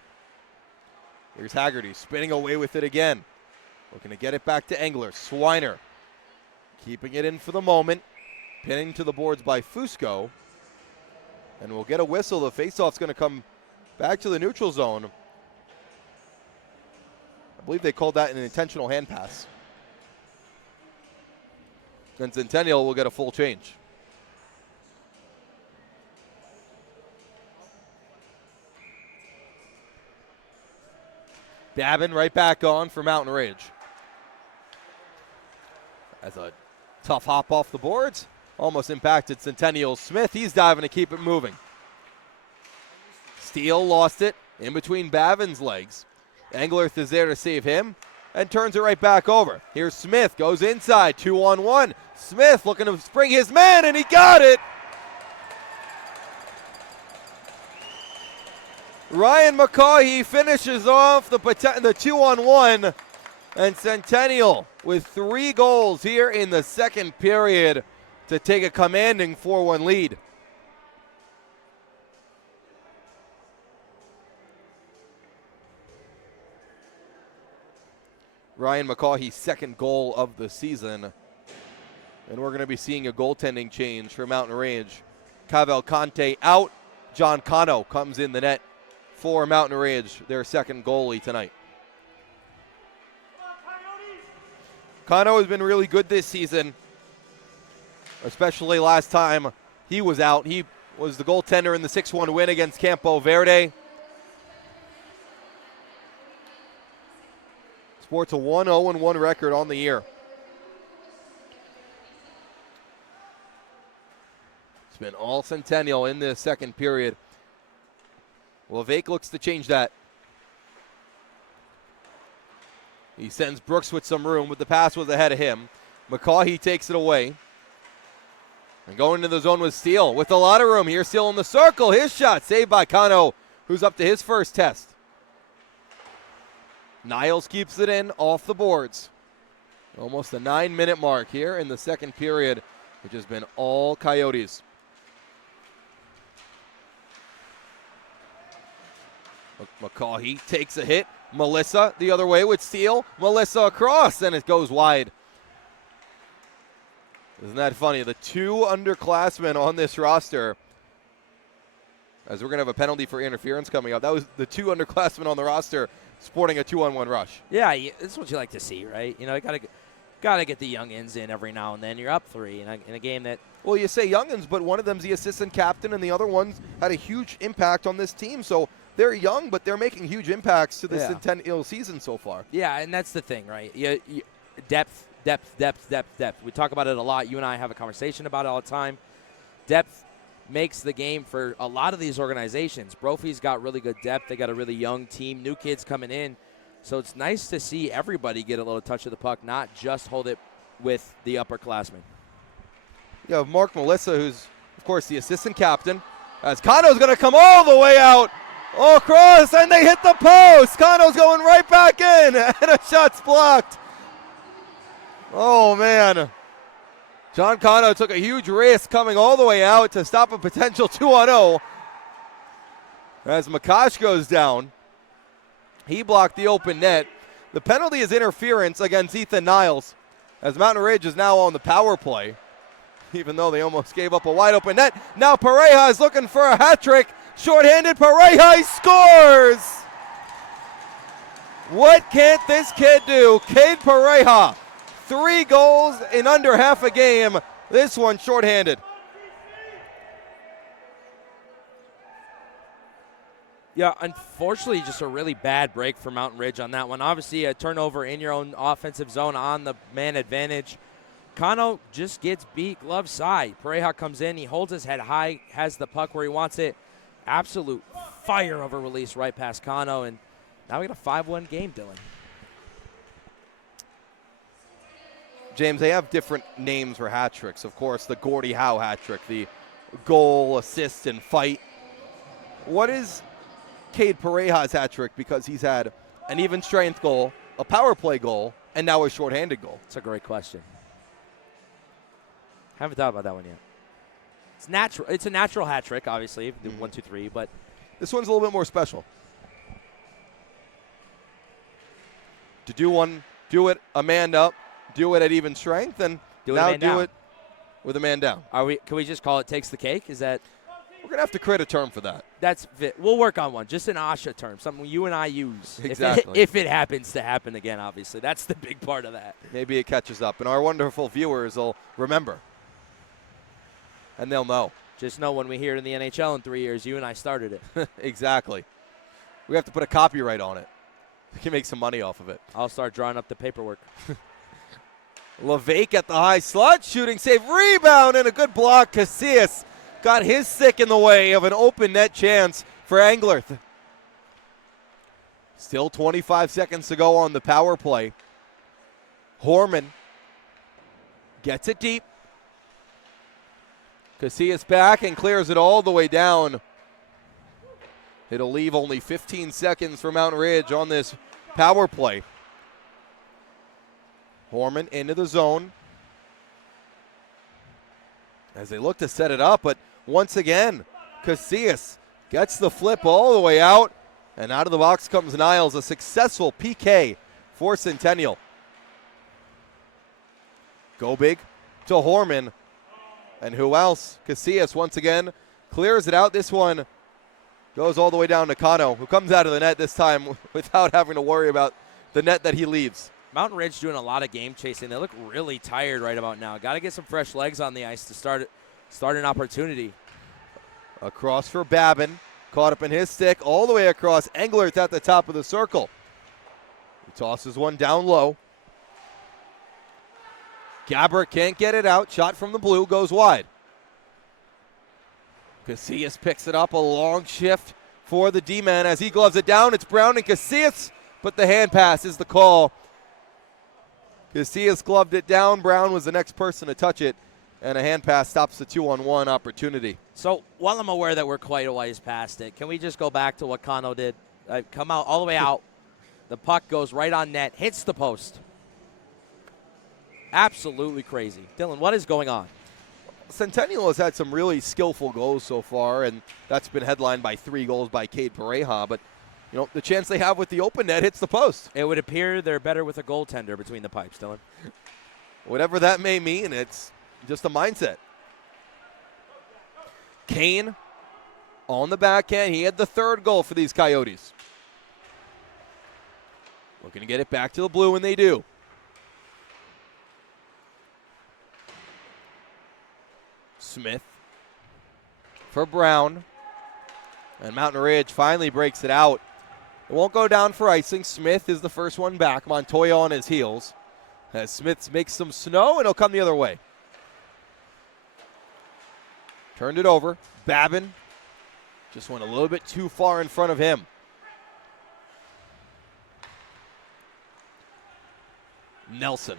Here's Haggerty spinning away with it again. Looking to get it back to Englerth. Swiner keeping it in for the moment. Pinning to the boards by Fusco. And we'll get a whistle. The faceoff's going to come back to the neutral zone. I believe they called that an intentional hand pass. And Centennial will get a full change. Babin right back on for Mountain Ridge. That's a tough hop off the boards. Almost impacted Centennial. Smith, he's diving to keep it moving. Steele lost it in between Bavin's legs. Englerth is there to save him and turns it right back over. Here's Smith, goes inside, 2-on-1. Smith looking to spring his man, and he got it. Ryan McCaughey finishes off the 2-on-1, and Centennial with 3 goals here in the second period to take a commanding 4-1 lead. Ryan McCaughey's second goal of the season. And we're going to be seeing a goaltending change for Mountain Ridge. Cavalcante out. John Cano comes in the net for Mountain Ridge, their second goalie tonight. Cano has been really good this season, especially last time he was out. He was the goaltender in the 6-1 win against Campo Verde. Sports a 1-0-1 record on the year. It's been all Centennial in the second period. Levesque looks to change that. He sends Brooks with some room, but the pass was ahead of him. McCaughey takes it away. And going into the zone with Steele with a lot of room here. Steele in the circle. His shot saved by Cano, who's up to his first test. Niles keeps it in off the boards. Almost a 9-minute mark here in the second period, which has been all Coyotes. McCaughey takes a hit. Melissa the other way with Steele. Melissa across, and it goes wide. Isn't that funny? The 2 underclassmen on this roster, as we're going to have a penalty for interference coming up. That was the 2 underclassmen on the roster sporting a 2-on-1 rush. Yeah, this is what you like to see, right? You know, gotta get the youngins in every now and then. You're up 3 in a game that. Well, you say youngins, but one of them's the assistant captain, and the other one's had a huge impact on this team. So they're young, but they're making huge impacts to the Centennial season so far. Yeah, and that's the thing, right? Depth. We talk about it a lot. You and I have a conversation about it all the time. Depth makes the game for a lot of these organizations. Brophy's got really good depth. They got a really young team, new kids coming in. So it's nice to see everybody get a little touch of the puck, not just hold it with the upperclassmen. You have Mark Melissa, who's, of course, the assistant captain. As Cano's going to come all the way out. Across, and they hit the post. Cano's going right back in, and a shot's blocked. Oh, man. John Cano took a huge risk coming all the way out to stop a potential 2-on-0. As Makash goes down, he blocked the open net. The penalty is interference against Ethan Niles, as Mountain Ridge is now on the power play, even though they almost gave up a wide open net. Now Pareja is looking for a hat trick. Short-handed Pareja scores! What can't this kid do? Cade Pareja, 3 goals in under half a game. This one short-handed. Yeah, unfortunately, just a really bad break for Mountain Ridge on that one. Obviously, a turnover in your own offensive zone on the man advantage. Kano just gets beat glove side. Pareja comes in. He holds his head high, has the puck where he wants it. Absolute fire of a release right past Kano. And now we got a 5-1 game, Dylan. James, they have different names for hat tricks. Of course, the Gordie Howe hat trick, the goal, assist, and fight. What is Cade Pareja's hat trick? Because he's had an even strength goal, a power play goal, and now a shorthanded goal. That's a great question. Haven't thought about that one yet. It's natural. It's a natural hat trick, obviously. 1, 2, 3, but this one's a little bit more special. To do it a man up, do it at even strength, and now do it with a man down. Can we just call it takes the cake? Is that? We're gonna have to create a term for that. We'll work on one. Just an AHSHA term, something you and I use. Exactly. If it happens to happen again, obviously, that's the big part of that. Maybe it catches up, and our wonderful viewers will remember, and they'll know. Just know when we hear it in the NHL in 3 years, you and I started it. Exactly. We have to put a copyright on it. We can make some money off of it. I'll start drawing up the paperwork. LeVake at the high slot, shooting save, rebound, and a good block. Casillas got his stick in the way of an open net chance for Englerth. Still 25 seconds to go on the power play. Horman gets it deep. Casillas back and clears it all the way down. It'll leave only 15 seconds for Mountain Ridge on this power play. Horman into the zone as they look to set it up, but once again, Casillas gets the flip all the way out, and out of the box comes Niles, a successful PK for Centennial. Go big to Horman, and who else? Casillas once again clears it out. This one goes all the way down to Kano, who comes out of the net this time without having to worry about the net that he leaves. Mountain Ridge doing a lot of game chasing. They look really tired right about now. Got to get some fresh legs on the ice to start an opportunity. Across for Babin. Caught up in his stick all the way across. Englerth at the top of the circle. He tosses one down low. Gabbert can't get it out. Shot from the blue goes wide. Casillas picks it up. A long shift for the D-man as he gloves it down. It's Brown and Casillas, but the hand pass is the call. Casillas gloved it down. Brown was the next person to touch it, and a hand pass stops the 2-on-1 opportunity. So while I'm aware that we're quite a ways past it, can we just go back to what Kano did? Come out all the way out. The puck goes right on net, hits the post. Absolutely crazy. Dylan, what is going on? Centennial has had some really skillful goals so far, and that's been headlined by 3 goals by Cade Pareja, but you know, the chance they have with the open net hits the post. It would appear they're better with a goaltender between the pipes, Dylan. Whatever that may mean, it's just a mindset. Kane on the backhand. He had the 3rd goal for these Coyotes. Looking to get it back to the blue, and they do. Smith for Brown. And Mountain Ridge finally breaks it out. It won't go down for icing. Smith is the first one back. Montoya on his heels. As Smith makes some snow, and he'll come the other way. Turned it over. Babin just went a little bit too far in front of him. Nelson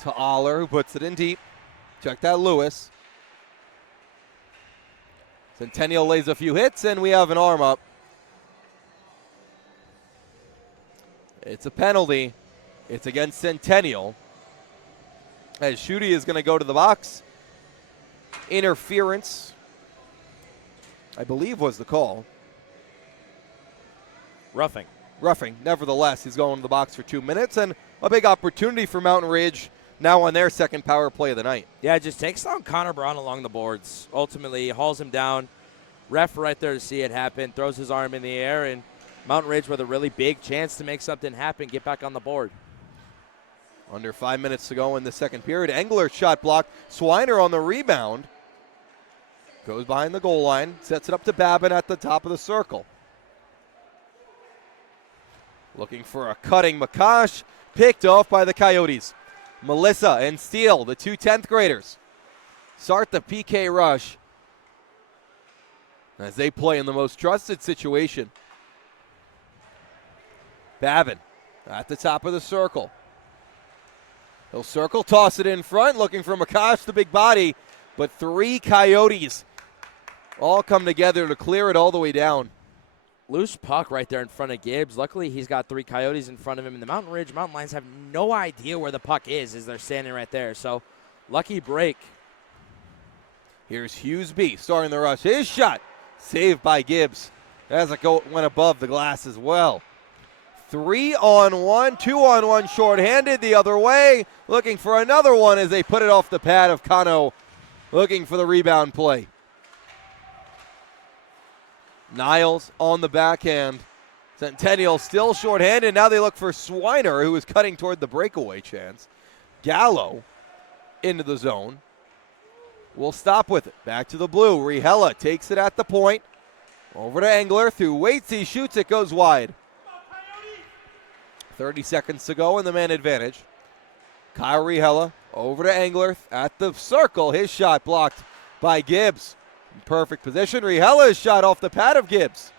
to Aller, who puts it in deep. Check that, Lewis. Centennial lays a few hits, and we have an arm up. It's a penalty. It's against Centennial. As Schutte is going to go to the box. Interference, I believe, was the call. Roughing. Nevertheless, he's going to the box for 2 minutes, and a big opportunity for Mountain Ridge now on their second power play of the night. Yeah, it just takes down Connor Brown along the boards. Ultimately, hauls him down. Ref right there to see it happen, throws his arm in the air, and Mountain Ridge with a really big chance to make something happen, get back on the board. Under 5 minutes to go in the second period. Engler shot blocked. Swiner on the rebound. Goes behind the goal line, sets it up to Babin at the top of the circle. Looking for a cutting Makash, picked off by the Coyotes. Melissa and Steele, the two 10th graders, start the PK rush as they play in the most trusted situation. Babin at the top of the circle. He'll circle, toss it in front, looking for Makash, the big body, but three Coyotes all come together to clear it all the way down. Loose puck right there in front of Gibbs. Luckily, he's got three Coyotes in front of him. And the Mountain Ridge Mountain Lions have no idea where the puck is as they're standing right there. So, lucky break. Here's Hughesby starting the rush. His shot saved by Gibbs as it went above the glass as well. 3-on-1, 2-on-1 shorthanded the other way. Looking for another one as they put it off the pad of Kano. Looking for the rebound play. Niles on the backhand. Centennial still shorthanded. Now they look for Swiner, who is cutting toward the breakaway chance. Gallo into the zone. Will stop with it. Back to the blue. Rihella takes it at the point. Over to Engler. Through waits. He shoots. It goes wide. 30 seconds to go in the man advantage. Kyle Rihella over to Engler at the circle. His shot blocked by Gibbs. In perfect position. Rihella's shot off the pad of Gibbs.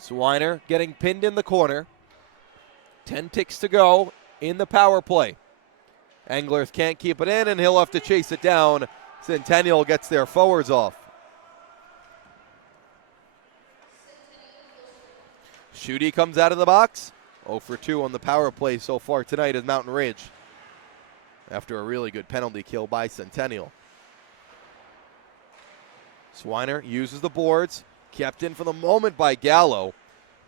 Swiner getting pinned in the corner. 10 ticks to go in the power play. Englers can't keep it in, and he'll have to chase it down. Centennial gets their forwards off. Schutte comes out of the box. 0 for 2 on the power play so far tonight is Mountain Ridge, after a really good penalty kill by Centennial. Swiner uses the boards, kept in for the moment by Gallo,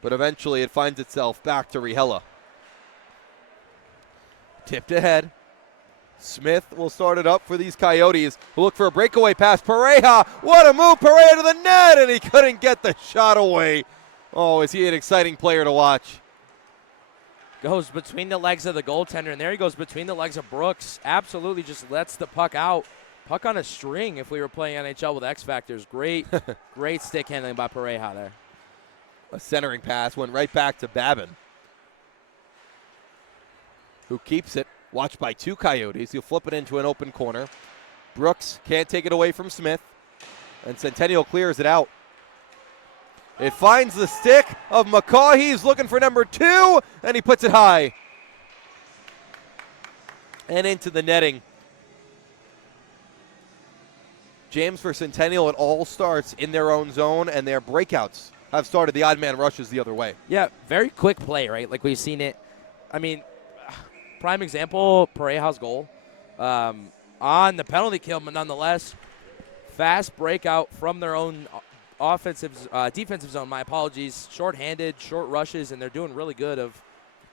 but eventually it finds itself back to Rihella. Tipped ahead. Smith will start it up for these Coyotes. We'll look for a breakaway pass. Pareja, what a move. Pareja to the net, and he couldn't get the shot away. Oh, is he an exciting player to watch. Goes between the legs of the goaltender, and there he goes between the legs of Brooks. Absolutely just lets the puck out. Puck on a string if we were playing NHL with X Factors. Great, great stick handling by Pareja there. A centering pass went right back to Babin, who keeps it. Watched by two Coyotes. He'll flip it into an open corner. Brooks can't take it away from Smith, and Centennial clears it out. It finds the stick of McCaw. He's looking for number 2, and he puts it high and into the netting. James, for Centennial, it all starts in their own zone, and their breakouts have started the odd man rushes the other way. Yeah, very quick play, right? Like we've seen it. I mean, prime example, Pareja's goal on the penalty kill, but nonetheless, fast breakout from their own defensive zone. My apologies. Short-handed, short rushes, and they're doing really good of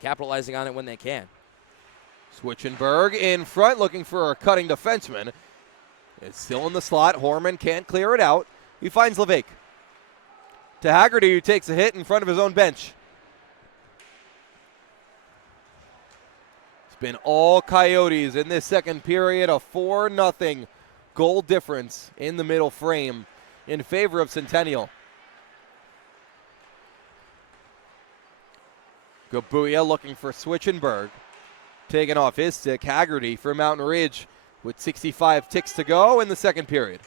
capitalizing on it when they can. Switchenberg in front, looking for a cutting defenseman. It's still in the slot. Horman can't clear it out. He finds Levesque. To Haggerty, who takes a hit in front of his own bench. It's been all Coyotes in this second period. A 4-0 goal difference in the middle frame in favor of Centennial. Gabuya looking for Switchenberg. Taking off his stick. Haggerty for Mountain Ridge with 65 ticks to go in the second period.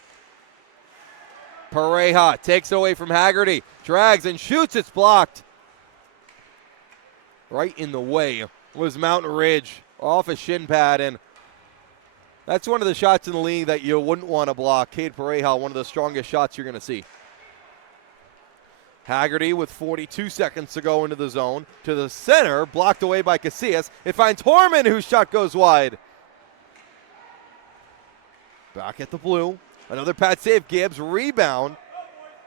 Pareja takes it away from Haggerty. Drags and shoots. It's blocked. Right in the way was Mountain Ridge off a shin pad, and that's one of the shots in the league that you wouldn't want to block. Cade Pareja, one of the strongest shots you're going to see. Haggerty with 42 seconds to go into the zone. To the center, blocked away by Casillas. It finds Horman, whose shot goes wide. Back at the blue. Another pad save. Gibbs rebound.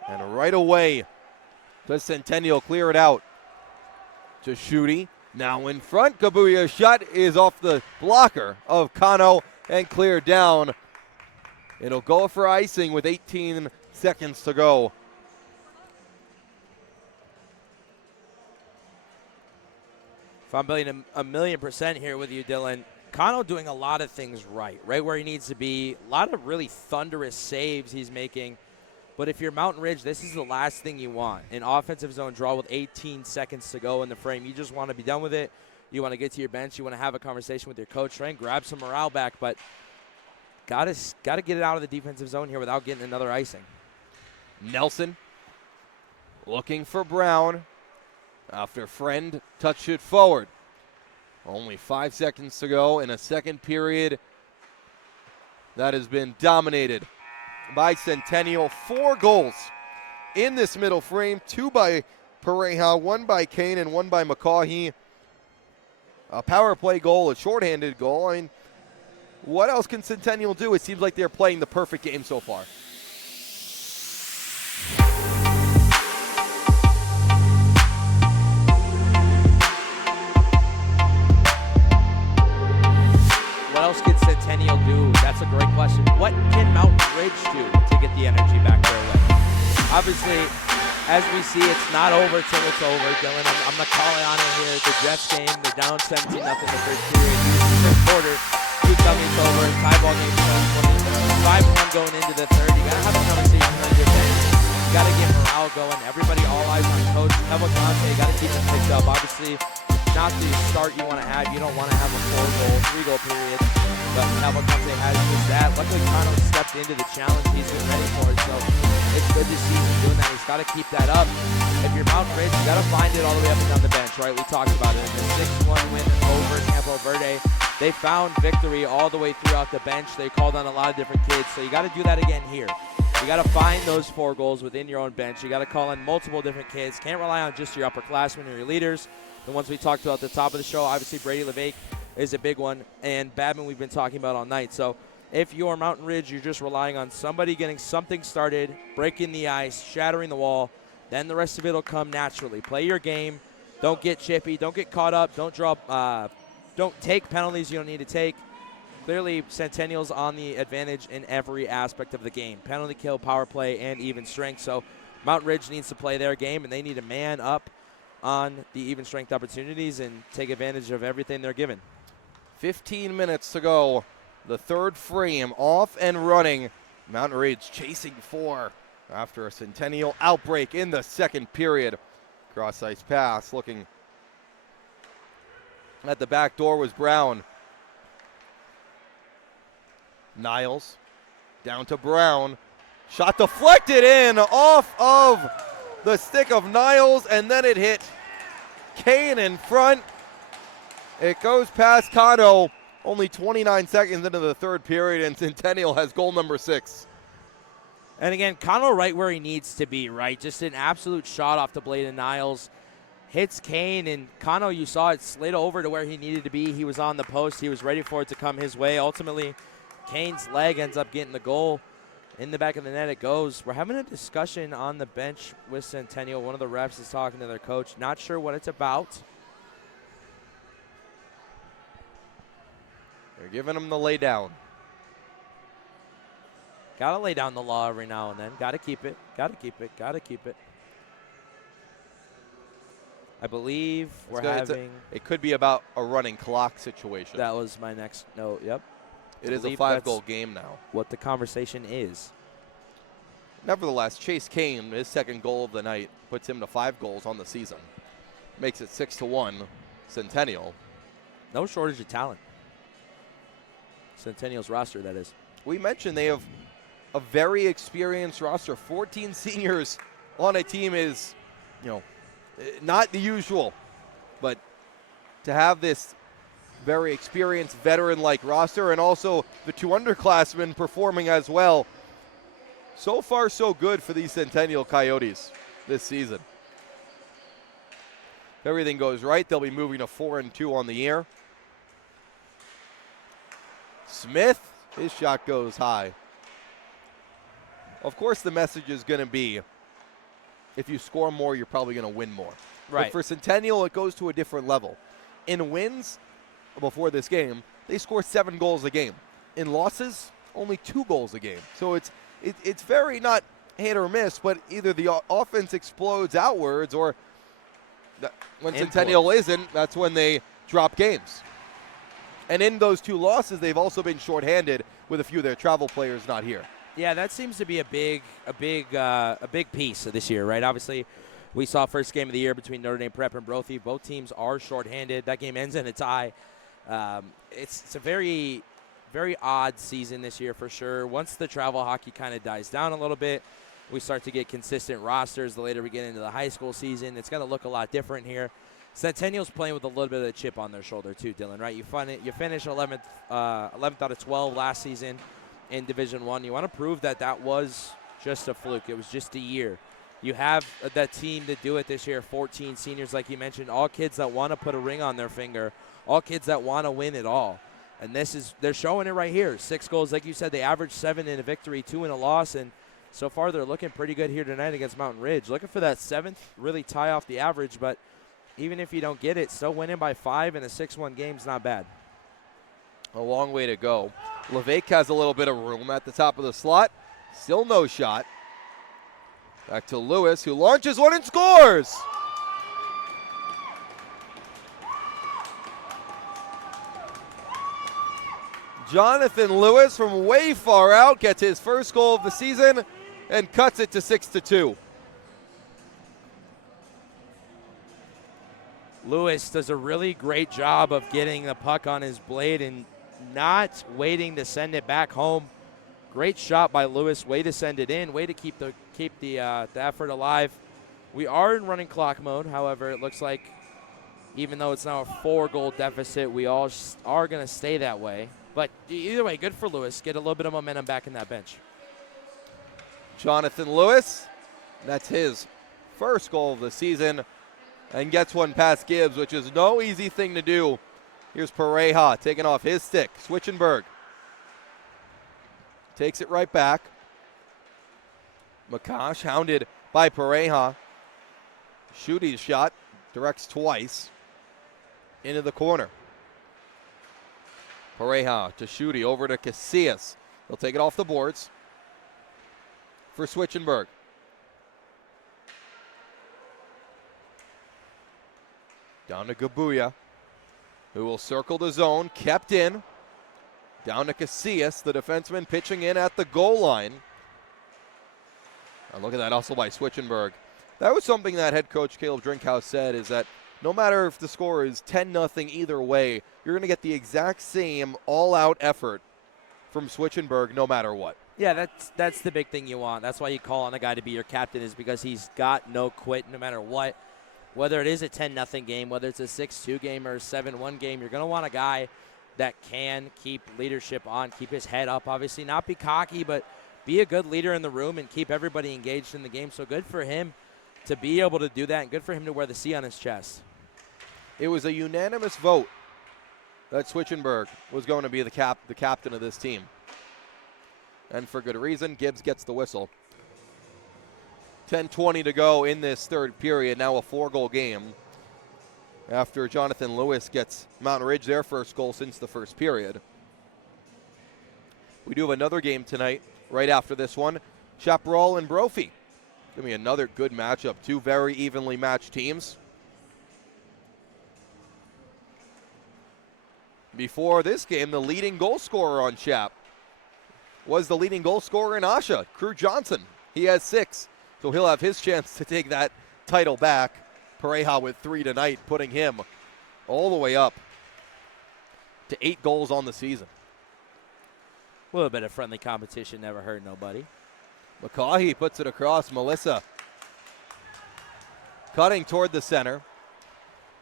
And right away does Centennial clear it out. To Schutte. Now in front. Gabuya's shot is off the blocker of Kano and cleared down. It'll go for icing with 18 seconds to go. If I'm being a million % here with you, Dylan, Kano doing a lot of things right where he needs to be. A lot of really thunderous saves he's making. But if you're Mountain Ridge, this is the last thing you want. An offensive zone draw with 18 seconds to go in the frame. You just want to be done with it. You want to get to your bench. You want to have a conversation with your coach. Try and grab some morale back, but got to get it out of the defensive zone here without getting another icing. Nelson looking for Brown after Friend touched it forward. Only 5 seconds to go in a second period that has been dominated by Centennial. 4 goals in this middle frame, 2 by Pareja, 1 by Kane, and 1 by McCaughey. A power play goal, a shorthanded goal. I mean, what else can Centennial do? It seems like they're playing the perfect game so far. What else can Centennial do? That's a great question. What can Mountain Ridge do to get the energy back their way? Obviously, as we see, it's not over till it's over. Dylan, I'm going to call it on it here. The Jets game, they're down 17-0 the first period. Third quarter, you tell me it's over. Tie ball game, 5-1 going into the third. You got to have a conversation on your bench. You got to get morale going. Everybody, all eyes on coach. Cavalcante, you got to keep them picked up. Obviously, not the start you want to have. You don't want to have a 3-goal period. But Cavalcante has just that. Luckily, Cano stepped into the challenge. He's been ready for it. So it's good to see him doing that. He's got to keep that up. If you're Mountain Ridge, you got to find it all the way up and down the bench, right? We talked about it. In the 6-1 win over Campo Verde, they found victory all the way throughout the bench. They called on a lot of different kids. So you got to do that again here. You got to find those 4 goals within your own bench. You got to call on multiple different kids. Can't rely on just your upperclassmen or your leaders. The ones we talked about at the top of the show, obviously Brady LeVake is a big one, and Babin we've been talking about all night. So if you're Mountain Ridge, you're just relying on somebody getting something started, breaking the ice, shattering the wall, then the rest of it will come naturally. Play your game. Don't get chippy. Don't get caught up. Don't take penalties you don't need to take. Clearly, Centennial's on the advantage in every aspect of the game. Penalty kill, power play, and even strength. So Mountain Ridge needs to play their game, and they need to man up on the even strength opportunities and take advantage of everything they're given. 15 minutes to go. The third frame off and running. Mountain Ridge chasing 4 after a Centennial outbreak in the second period. Cross ice pass. Looking at the back door was Brown. Niles down to Brown. Shot deflected in off of the stick of Niles, and then it hit Kane in front. It goes past Cano. Only 29 seconds into the third period, and Centennial has goal number 6. And again, Cano right where he needs to be, right? Just an absolute shot off the blade of Niles. Hits Kane, and Cano, you saw it slid over to where he needed to be. He was on the post. He was ready for it to come his way. Ultimately, Kane's leg ends up getting the goal. In the back of the net it goes. We're having a discussion on the bench with Centennial. One of the refs is talking to their coach. Not sure what it's about. They're giving him the lay down. Got to lay down the law every now and then. Got to keep it. Got to keep it. Got to keep it. I believe it could be about a running clock situation. That was my next note. Yep. It is a 5-goal game now. What the conversation is. Nevertheless, Chase Kane, his second goal of the night, puts him to 5 goals on the season. Makes it 6-1 Centennial. No shortage of talent. Centennial's roster, that is. We mentioned they have a very experienced roster. 14 seniors on a team is, not the usual. But to have this very experienced veteran-like roster, and also the 2 underclassmen performing as well. So far, so good for these Centennial Coyotes this season. If everything goes right, they'll be moving to 4-2 on the year. Smith, his shot goes high. Of course, the message is going to be, if you score more, you're probably going to win more. Right. But for Centennial, it goes to a different level. In wins, before this game, they score 7 goals a game. In losses, only 2 goals a game. So it's very not hit or miss, but either the offense explodes outwards, or when Centennial isn't, that's when they drop games. And in those 2 losses, they've also been shorthanded with a few of their travel players not here. Yeah, that seems to be a big piece of this year, right? Obviously, We saw first game of the year between Notre Dame Prep and Brophy. Both teams are shorthanded. That game ends in a tie. It's a very, very odd season this year for sure. Once the travel hockey kind of dies down a little bit, we start to get consistent rosters. The later we get into the high school season, it's going to look a lot different here. Centennial's playing with a little bit of a chip on their shoulder too, Dylan, right? You finished 11th out of 12 last season in Division I. You want to prove that was just a fluke. It was just a year. You have that team to do it this year, 14 seniors, like you mentioned, all kids that want to put a ring on their finger, all kids that want to win it all. And they're showing it right here. 6 goals, like you said, they averaged 7 in a victory, 2 in a loss, and so far they're looking pretty good here tonight against Mountain Ridge. Looking for that 7th, really tie off the average, but even if you don't get it, still winning by 5 in a 6-1 game is not bad. A long way to go. Levesque has a little bit of room at the top of the slot. Still no shot. Back to Lewis, who launches one and scores. Jonathan Lewis from way far out gets his first goal of the season and cuts it to 6-2. Lewis does a really great job of getting the puck on his blade and not waiting to send it back home. Great shot by Lewis. Way to send it in. Way to keep the effort alive. We are in running clock mode. However, it looks like even though it's now a 4-goal deficit, we all are going to stay that way. But either way, good for Lewis. Get a little bit of momentum back in that bench. Jonathan Lewis, that's his first goal of the season, and gets one past Gibbs, which is no easy thing to do. Here's Pareja taking off his stick. Switchenberg takes it right back. McCosh hounded by Pareja. Schute's shot directs twice into the corner. Pareja to Schute, over to Casillas. He'll take it off the boards for Switchenberg. Down to Gabuya, who will circle the zone, kept in. Down to Casillas, the defenseman pitching in at the goal line. And look at that hustle by Switchenberg. That was something that head coach Caleb Drinkhouse said, is that no matter if the score is 10-0 either way, you're going to get the exact same all-out effort from Switchenberg no matter what. Yeah, that's the big thing you want. That's why you call on a guy to be your captain, is because he's got no quit no matter what. Whether it is a 10-0 game, whether it's a 6-2 game or a 7-1 game, you're going to want a guy that can keep leadership on, keep his head up, obviously not be cocky, but be a good leader in the room and keep everybody engaged in the game. So good for him to be able to do that, and good for him to wear the C on his chest. It was a unanimous vote that Switchenberg was going to be the captain of this team. And for good reason. Gibbs gets the whistle. 10:20 to go in this third period. Now a 4-goal game after Jonathan Lewis gets Mountain Ridge their first goal since the first period. We do have another game tonight right after this one. Chaparral and Brophy. Going to be another good matchup. Two very evenly matched teams. Before this game, the leading goal scorer on Chap was the leading goal scorer in AHSHA, Crew Johnson. He has 6, so he'll have his chance to take that title back. Pareja with 3 tonight, putting him all the way up to 8 goals on the season. A little bit of friendly competition never hurt nobody. McCaughey puts it across. Melissa cutting toward the center.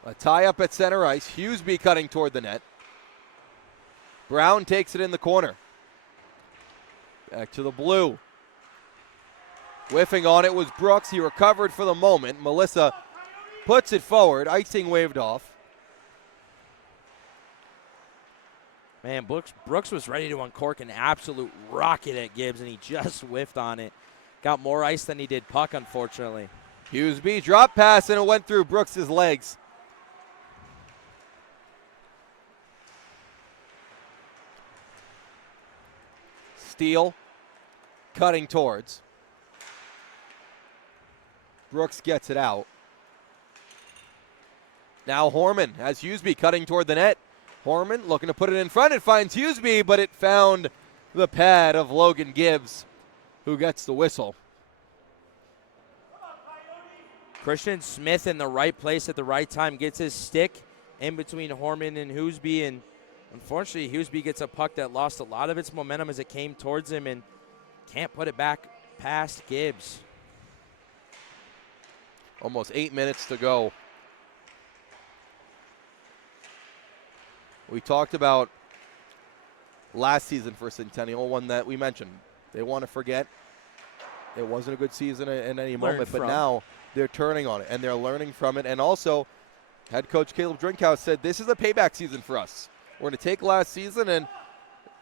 A tie-up at center ice. Hughesby cutting toward the net. Brown takes it in the corner. Back to the blue. Whiffing on it was Brooks. He recovered for the moment. Melissa puts it forward. Icing waved off. Man, Brooks was ready to uncork an absolute rocket at Gibbs, and he just whiffed on it. Got more ice than he did puck, unfortunately. Hughesby drop pass, and it went through Brooks' legs. Steele cutting towards. Brooks gets it out. Now Horman has Hughesby cutting toward the net. Horman looking to put it in front. It finds Hughesby, but it found the pad of Logan Gibbs, who gets the whistle. Christian Smith in the right place at the right time, gets his stick in between Horman and Huseby, and unfortunately Huseby gets a puck that lost a lot of its momentum as it came towards him and can't put it back past Gibbs. Almost 8 minutes to go. We talked about last season for Centennial, one that we mentioned. They want to forget. It wasn't a good season in any moment, but now they're turning on it, and they're learning from it. And also, head coach Caleb Drinkhouse said, this is a payback season for us. We're going to take last season, and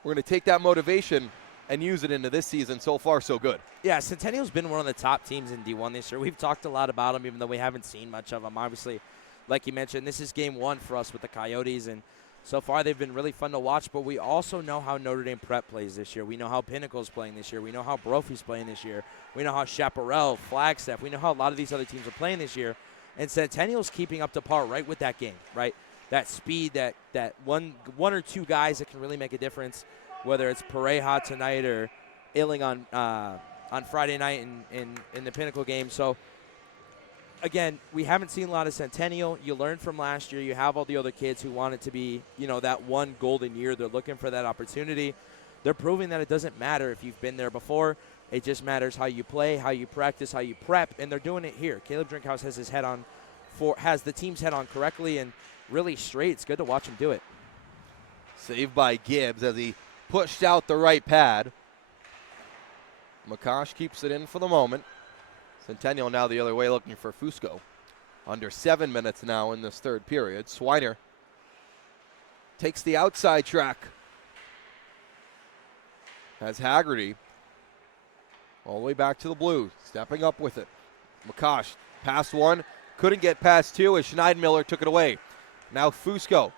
we're going to take that motivation and use it into this season. So far, so good. Yeah, Centennial's been one of the top teams in D1 this year. We've talked a lot about them, even though we haven't seen much of them. Obviously, like you mentioned, this is game one for us with the Coyotes, and so far they've been really fun to watch, but we also know how Notre Dame Prep plays this year. We know how Pinnacle's playing this year. We know how Brophy's playing this year. We know how Chaparral, Flagstaff, we know how a lot of these other teams are playing this year, and Centennial's keeping up to par right with that game, right? That speed, that one or two guys that can really make a difference, whether it's Pareja tonight or Illing on Friday night in the Pinnacle game. So, again, we haven't seen a lot of Centennial. You learned from last year. You have all the other kids who want it to be, that one golden year. They're looking for that opportunity. They're proving that it doesn't matter if you've been there before. It just matters how you play, how you practice, how you prep, and they're doing it here. Caleb Drinkhouse has the team's head on correctly and really straight. It's good to watch him do it. Saved by Gibbs as he pushed out the right pad. Makash keeps it in for the moment. Centennial now the other way looking for Fusco. Under 7 minutes now in this third period. Swiner takes the outside track. Has Haggerty all the way back to the blue. Stepping up with it. Makash past one. Couldn't get past two as Schneidmiller took it away. Now Fusco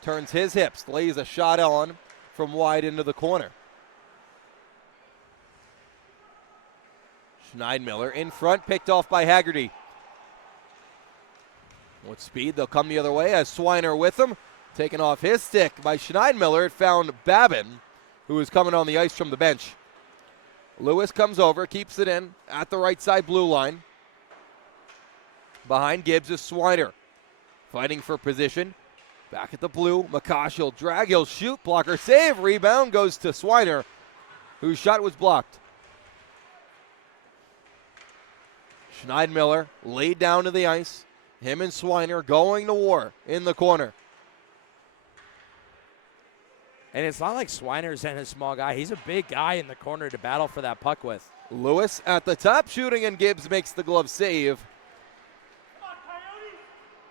turns his hips. Lays a shot on from wide into the corner. Schneidmiller in front, picked off by Haggerty. With speed, they'll come the other way as Swiner with him. Taken off his stick by Schneidmiller. It found Babin, who is coming on the ice from the bench. Lewis comes over, keeps it in at the right side blue line. Behind Gibbs is Swiner. Fighting for position. Back at the blue. Makash, he'll drag, he'll shoot. Blocker save. Rebound goes to Swiner, whose shot was blocked. Schneidmiller laid down to the ice. Him and Swiner going to war in the corner. And it's not like Swiner's a small guy. He's a big guy in the corner to battle for that puck with. Lewis at the top shooting, and Gibbs makes the glove save.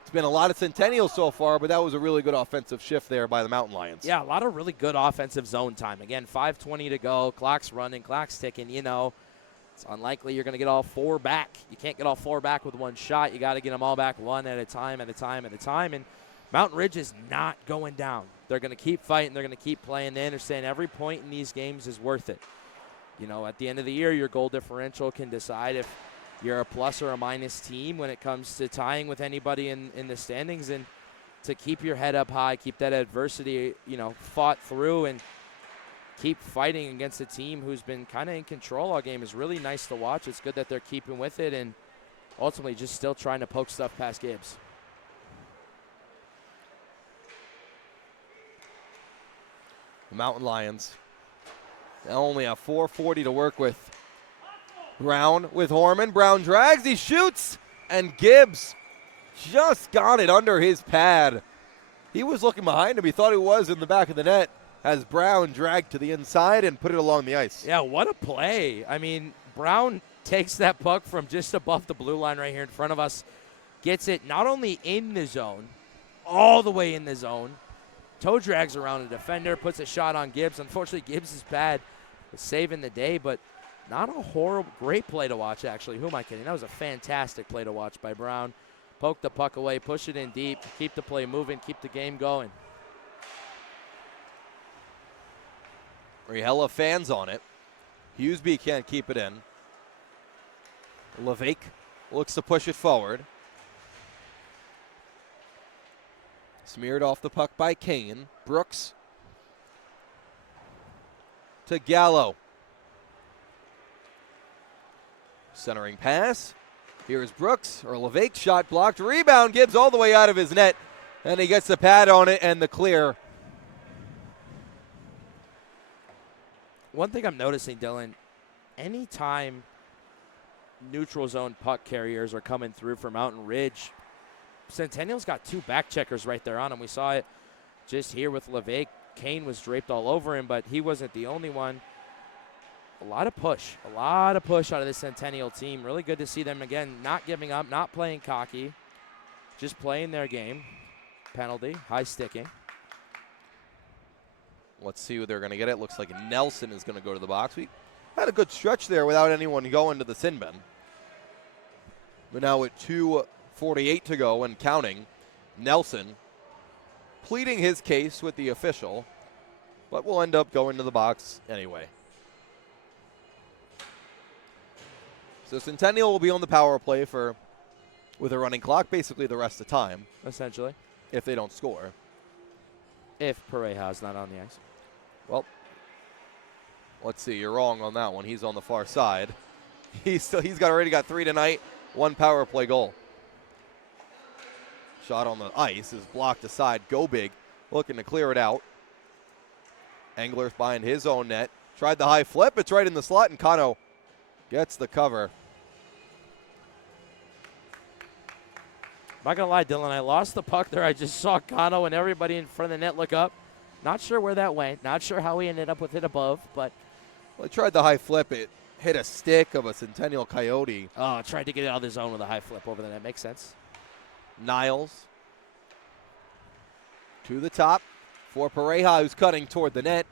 It's been a lot of Centennial so far, but that was a really good offensive shift there by the Mountain Lions. Yeah, a lot of really good offensive zone time. Again, 5:20 to go. Clock's running, clock's ticking, It's unlikely you're going to get all four back. You can't get all four back with one shot. You got to get them all back one at a time, at a time, at a time. And Mountain Ridge is not going down. They're going to keep fighting. They're going to keep playing. They understand every point in these games is worth it. At the end of the year, your goal differential can decide if you're a plus or a minus team when it comes to tying with anybody in the standings. And to keep your head up high, keep that adversity, fought through, and keep fighting against a team who's been kind of in control all game is really nice to watch. It's good that they're keeping with it and ultimately just still trying to poke stuff past Gibbs. The Mountain Lions only have 4:40 to work with. Brown with Horman. Brown drags, he shoots, and Gibbs just got it under his pad. He was looking behind him. He thought he was in the back of the net. Has Brown dragged to the inside and put it along the ice. Yeah, what a play. I mean, Brown takes that puck from just above the blue line right here in front of us, gets it not only in the zone, all the way in the zone, toe drags around a defender, puts a shot on Gibbs. Unfortunately, Gibbs' pad was saving the day, but not a horrible, great play to watch, actually. Who am I kidding? That was a fantastic play to watch by Brown. Poke the puck away, push it in deep, keep the play moving, keep the game going. Rihella fans on it. Huseby can't keep it in. Levake looks to push it forward. Smeared off the puck by Kane. Brooks to Gallo. Centering pass. Here's Brooks, or LeVake's shot blocked. Rebound, Gibbs all the way out of his net. And he gets the pad on it and the clear. One thing I'm noticing, Dylan, anytime neutral zone puck carriers are coming through for Mountain Ridge, Centennial's got 2 back checkers right there on him. We saw it just here with LeVake. Kane was draped all over him, but he wasn't the only one. A lot of push out of the Centennial team. Really good to see them, again, not giving up, not playing cocky, just playing their game. Penalty, high sticking. Let's see who they're going to get. It looks like Nelson is going to go to the box. We had a good stretch there without anyone going to the sin bin. But now with 2:48 to go and counting, Nelson pleading his case with the official, but will end up going to the box anyway. So Centennial will be on the power play with a running clock basically the rest of the time. Essentially. If they don't score. If Pareja's not on the ice. Well, let's see. You're wrong on that one. He's on the far side. He's already got 3 tonight, 1 power play goal. Shot on the ice is blocked aside. Go big, looking to clear it out. Engler's behind his own net. Tried the high flip. It's right in the slot, and Kano gets the cover. Not going to lie, Dylan, I lost the puck there. I just saw Kano and everybody in front of the net look up. Not sure where that went. Not sure how he ended up with it above, but. Well, he tried the high flip. It hit a stick of a Centennial Coyote. Oh, tried to get it out of the zone with a high flip over the net. Makes sense. Niles to the top for Pareja, who's cutting toward the net.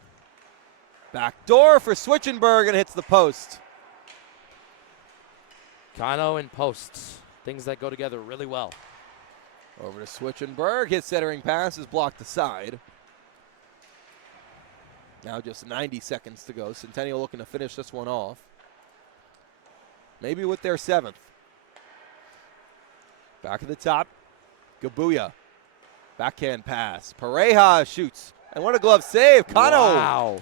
Back door for Switchenberg, and hits the post. Kano and posts. Things that go together really well. Over to Switchenberg. His centering pass is blocked aside. Now just 90 seconds to go. Centennial looking to finish this one off. Maybe with their 7th. Back at the top. Gabuya. Backhand pass. Pareja shoots. And what a glove save. Kano. Wow.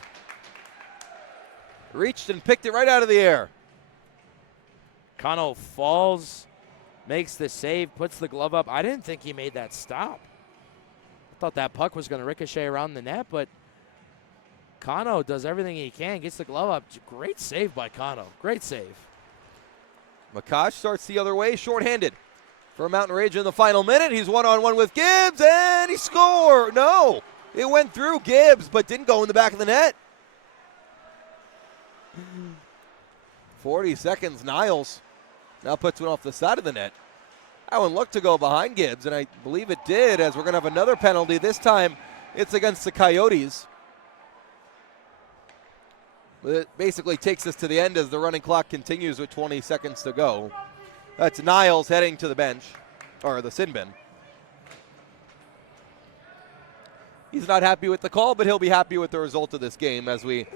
Reached and picked it right out of the air. Kano falls, makes the save, puts the glove up. I didn't think he made that stop. I thought that puck was going to ricochet around the net, but Kano does everything he can, gets the glove up. Great save by Kano. Great save. Makash starts the other way, shorthanded for Mountain Ridge in the final minute. He's one-on-one with Gibbs, and he scored. No, it went through Gibbs, but didn't go in the back of the net. 40 seconds, Niles now puts one off the side of the net. That one looked to go behind Gibbs, and I believe it did, as we're going to have another penalty. This time, it's against the Coyotes. It basically takes us to the end as the running clock continues with 20 seconds to go. That's Niles heading to the bench, or the sin bin. He's not happy with the call, but he'll be happy with the result of this game as we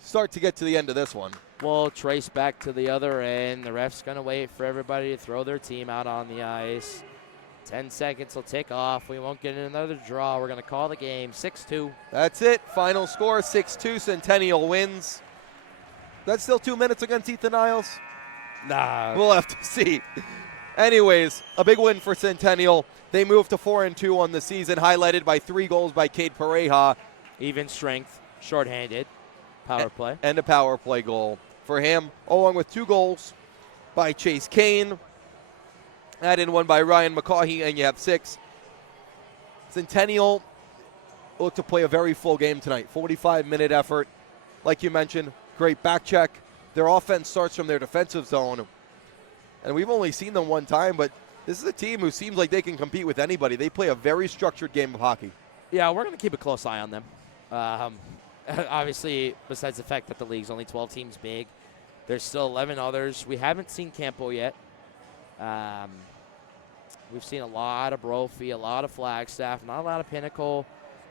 start to get to the end of this one. We'll trace back to the other end. The ref's going to wait for everybody to throw their team out on the ice. 10 seconds will tick off. We won't get another draw. We're going to call the game 6-2. That's it. Final score 6-2. Centennial wins. That's still 2 minutes against Ethan Niles? Nah. We'll have to see. Anyways, a big win for Centennial. They moved to 4-2 on the season, highlighted by 3 goals by Cade Pareja. Even strength, shorthanded, power play. And a power play goal for him, along with 2 goals by Chase Kane. Add in 1 by Ryan McCaughey, and you have 6. Centennial looked to play a very full game tonight. 45-minute effort. Like you mentioned, great back check. Their offense starts from their defensive zone. And we've only seen them one time, but this is a team who seems like they can compete with anybody. They play a very structured game of hockey. Yeah, we're going to keep a close eye on them. Obviously, besides the fact that the league's only 12 teams big, there's still 11 others. We haven't seen Campo yet. We've seen a lot of Brophy, a lot of Flagstaff, not a lot of Pinnacle.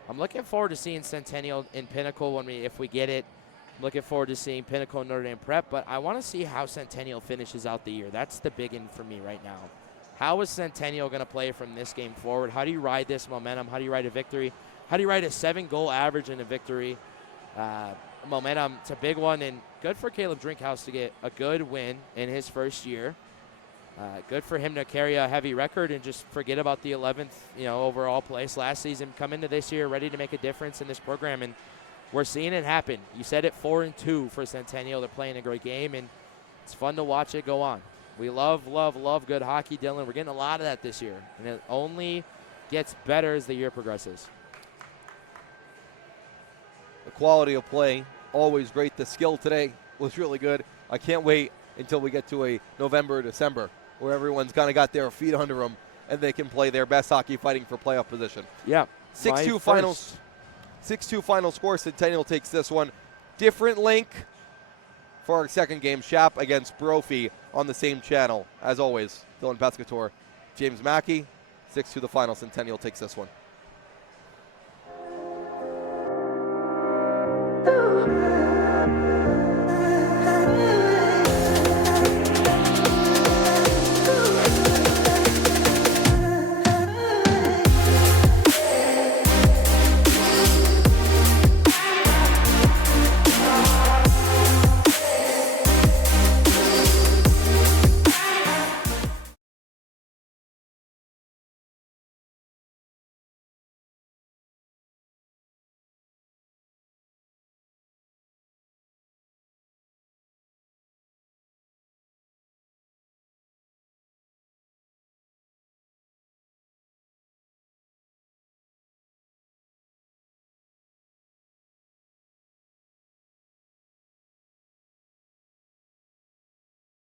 I'm looking forward to seeing Centennial in Pinnacle if we get it. I'm looking forward to seeing Pinnacle and Notre Dame Prep, but I want to see how Centennial finishes out the year. That's the big one for me right now. How is Centennial going to play from this game forward? How do you ride this momentum? How do you ride a victory? How do you ride a 7-goal average in a victory? Momentum, it's a big one, and good for Caleb Drinkhouse to get a good win in his first year. good for him to carry a heavy record and just forget about the 11th, overall place last season. Come into this year ready to make a difference in this program, and we're seeing it happen. You said it, 4-2 for Centennial. They're playing a great game, and it's fun to watch it go on. We love good hockey, Dylan. We're getting a lot of that this year, and it only gets better as the year progresses. The quality of play, always great. The skill today was really good. I can't wait until we get to a November, December, where everyone's kind of got their feet under them and they can play their best hockey fighting for playoff position. Yeah. 6-2 finals. 6-2 final score. Centennial takes this one. Different link for our second game. Shap against Brophy on the same channel. As always, Dylan Pescator, James Mackey. 6-2 the final. Centennial takes this one.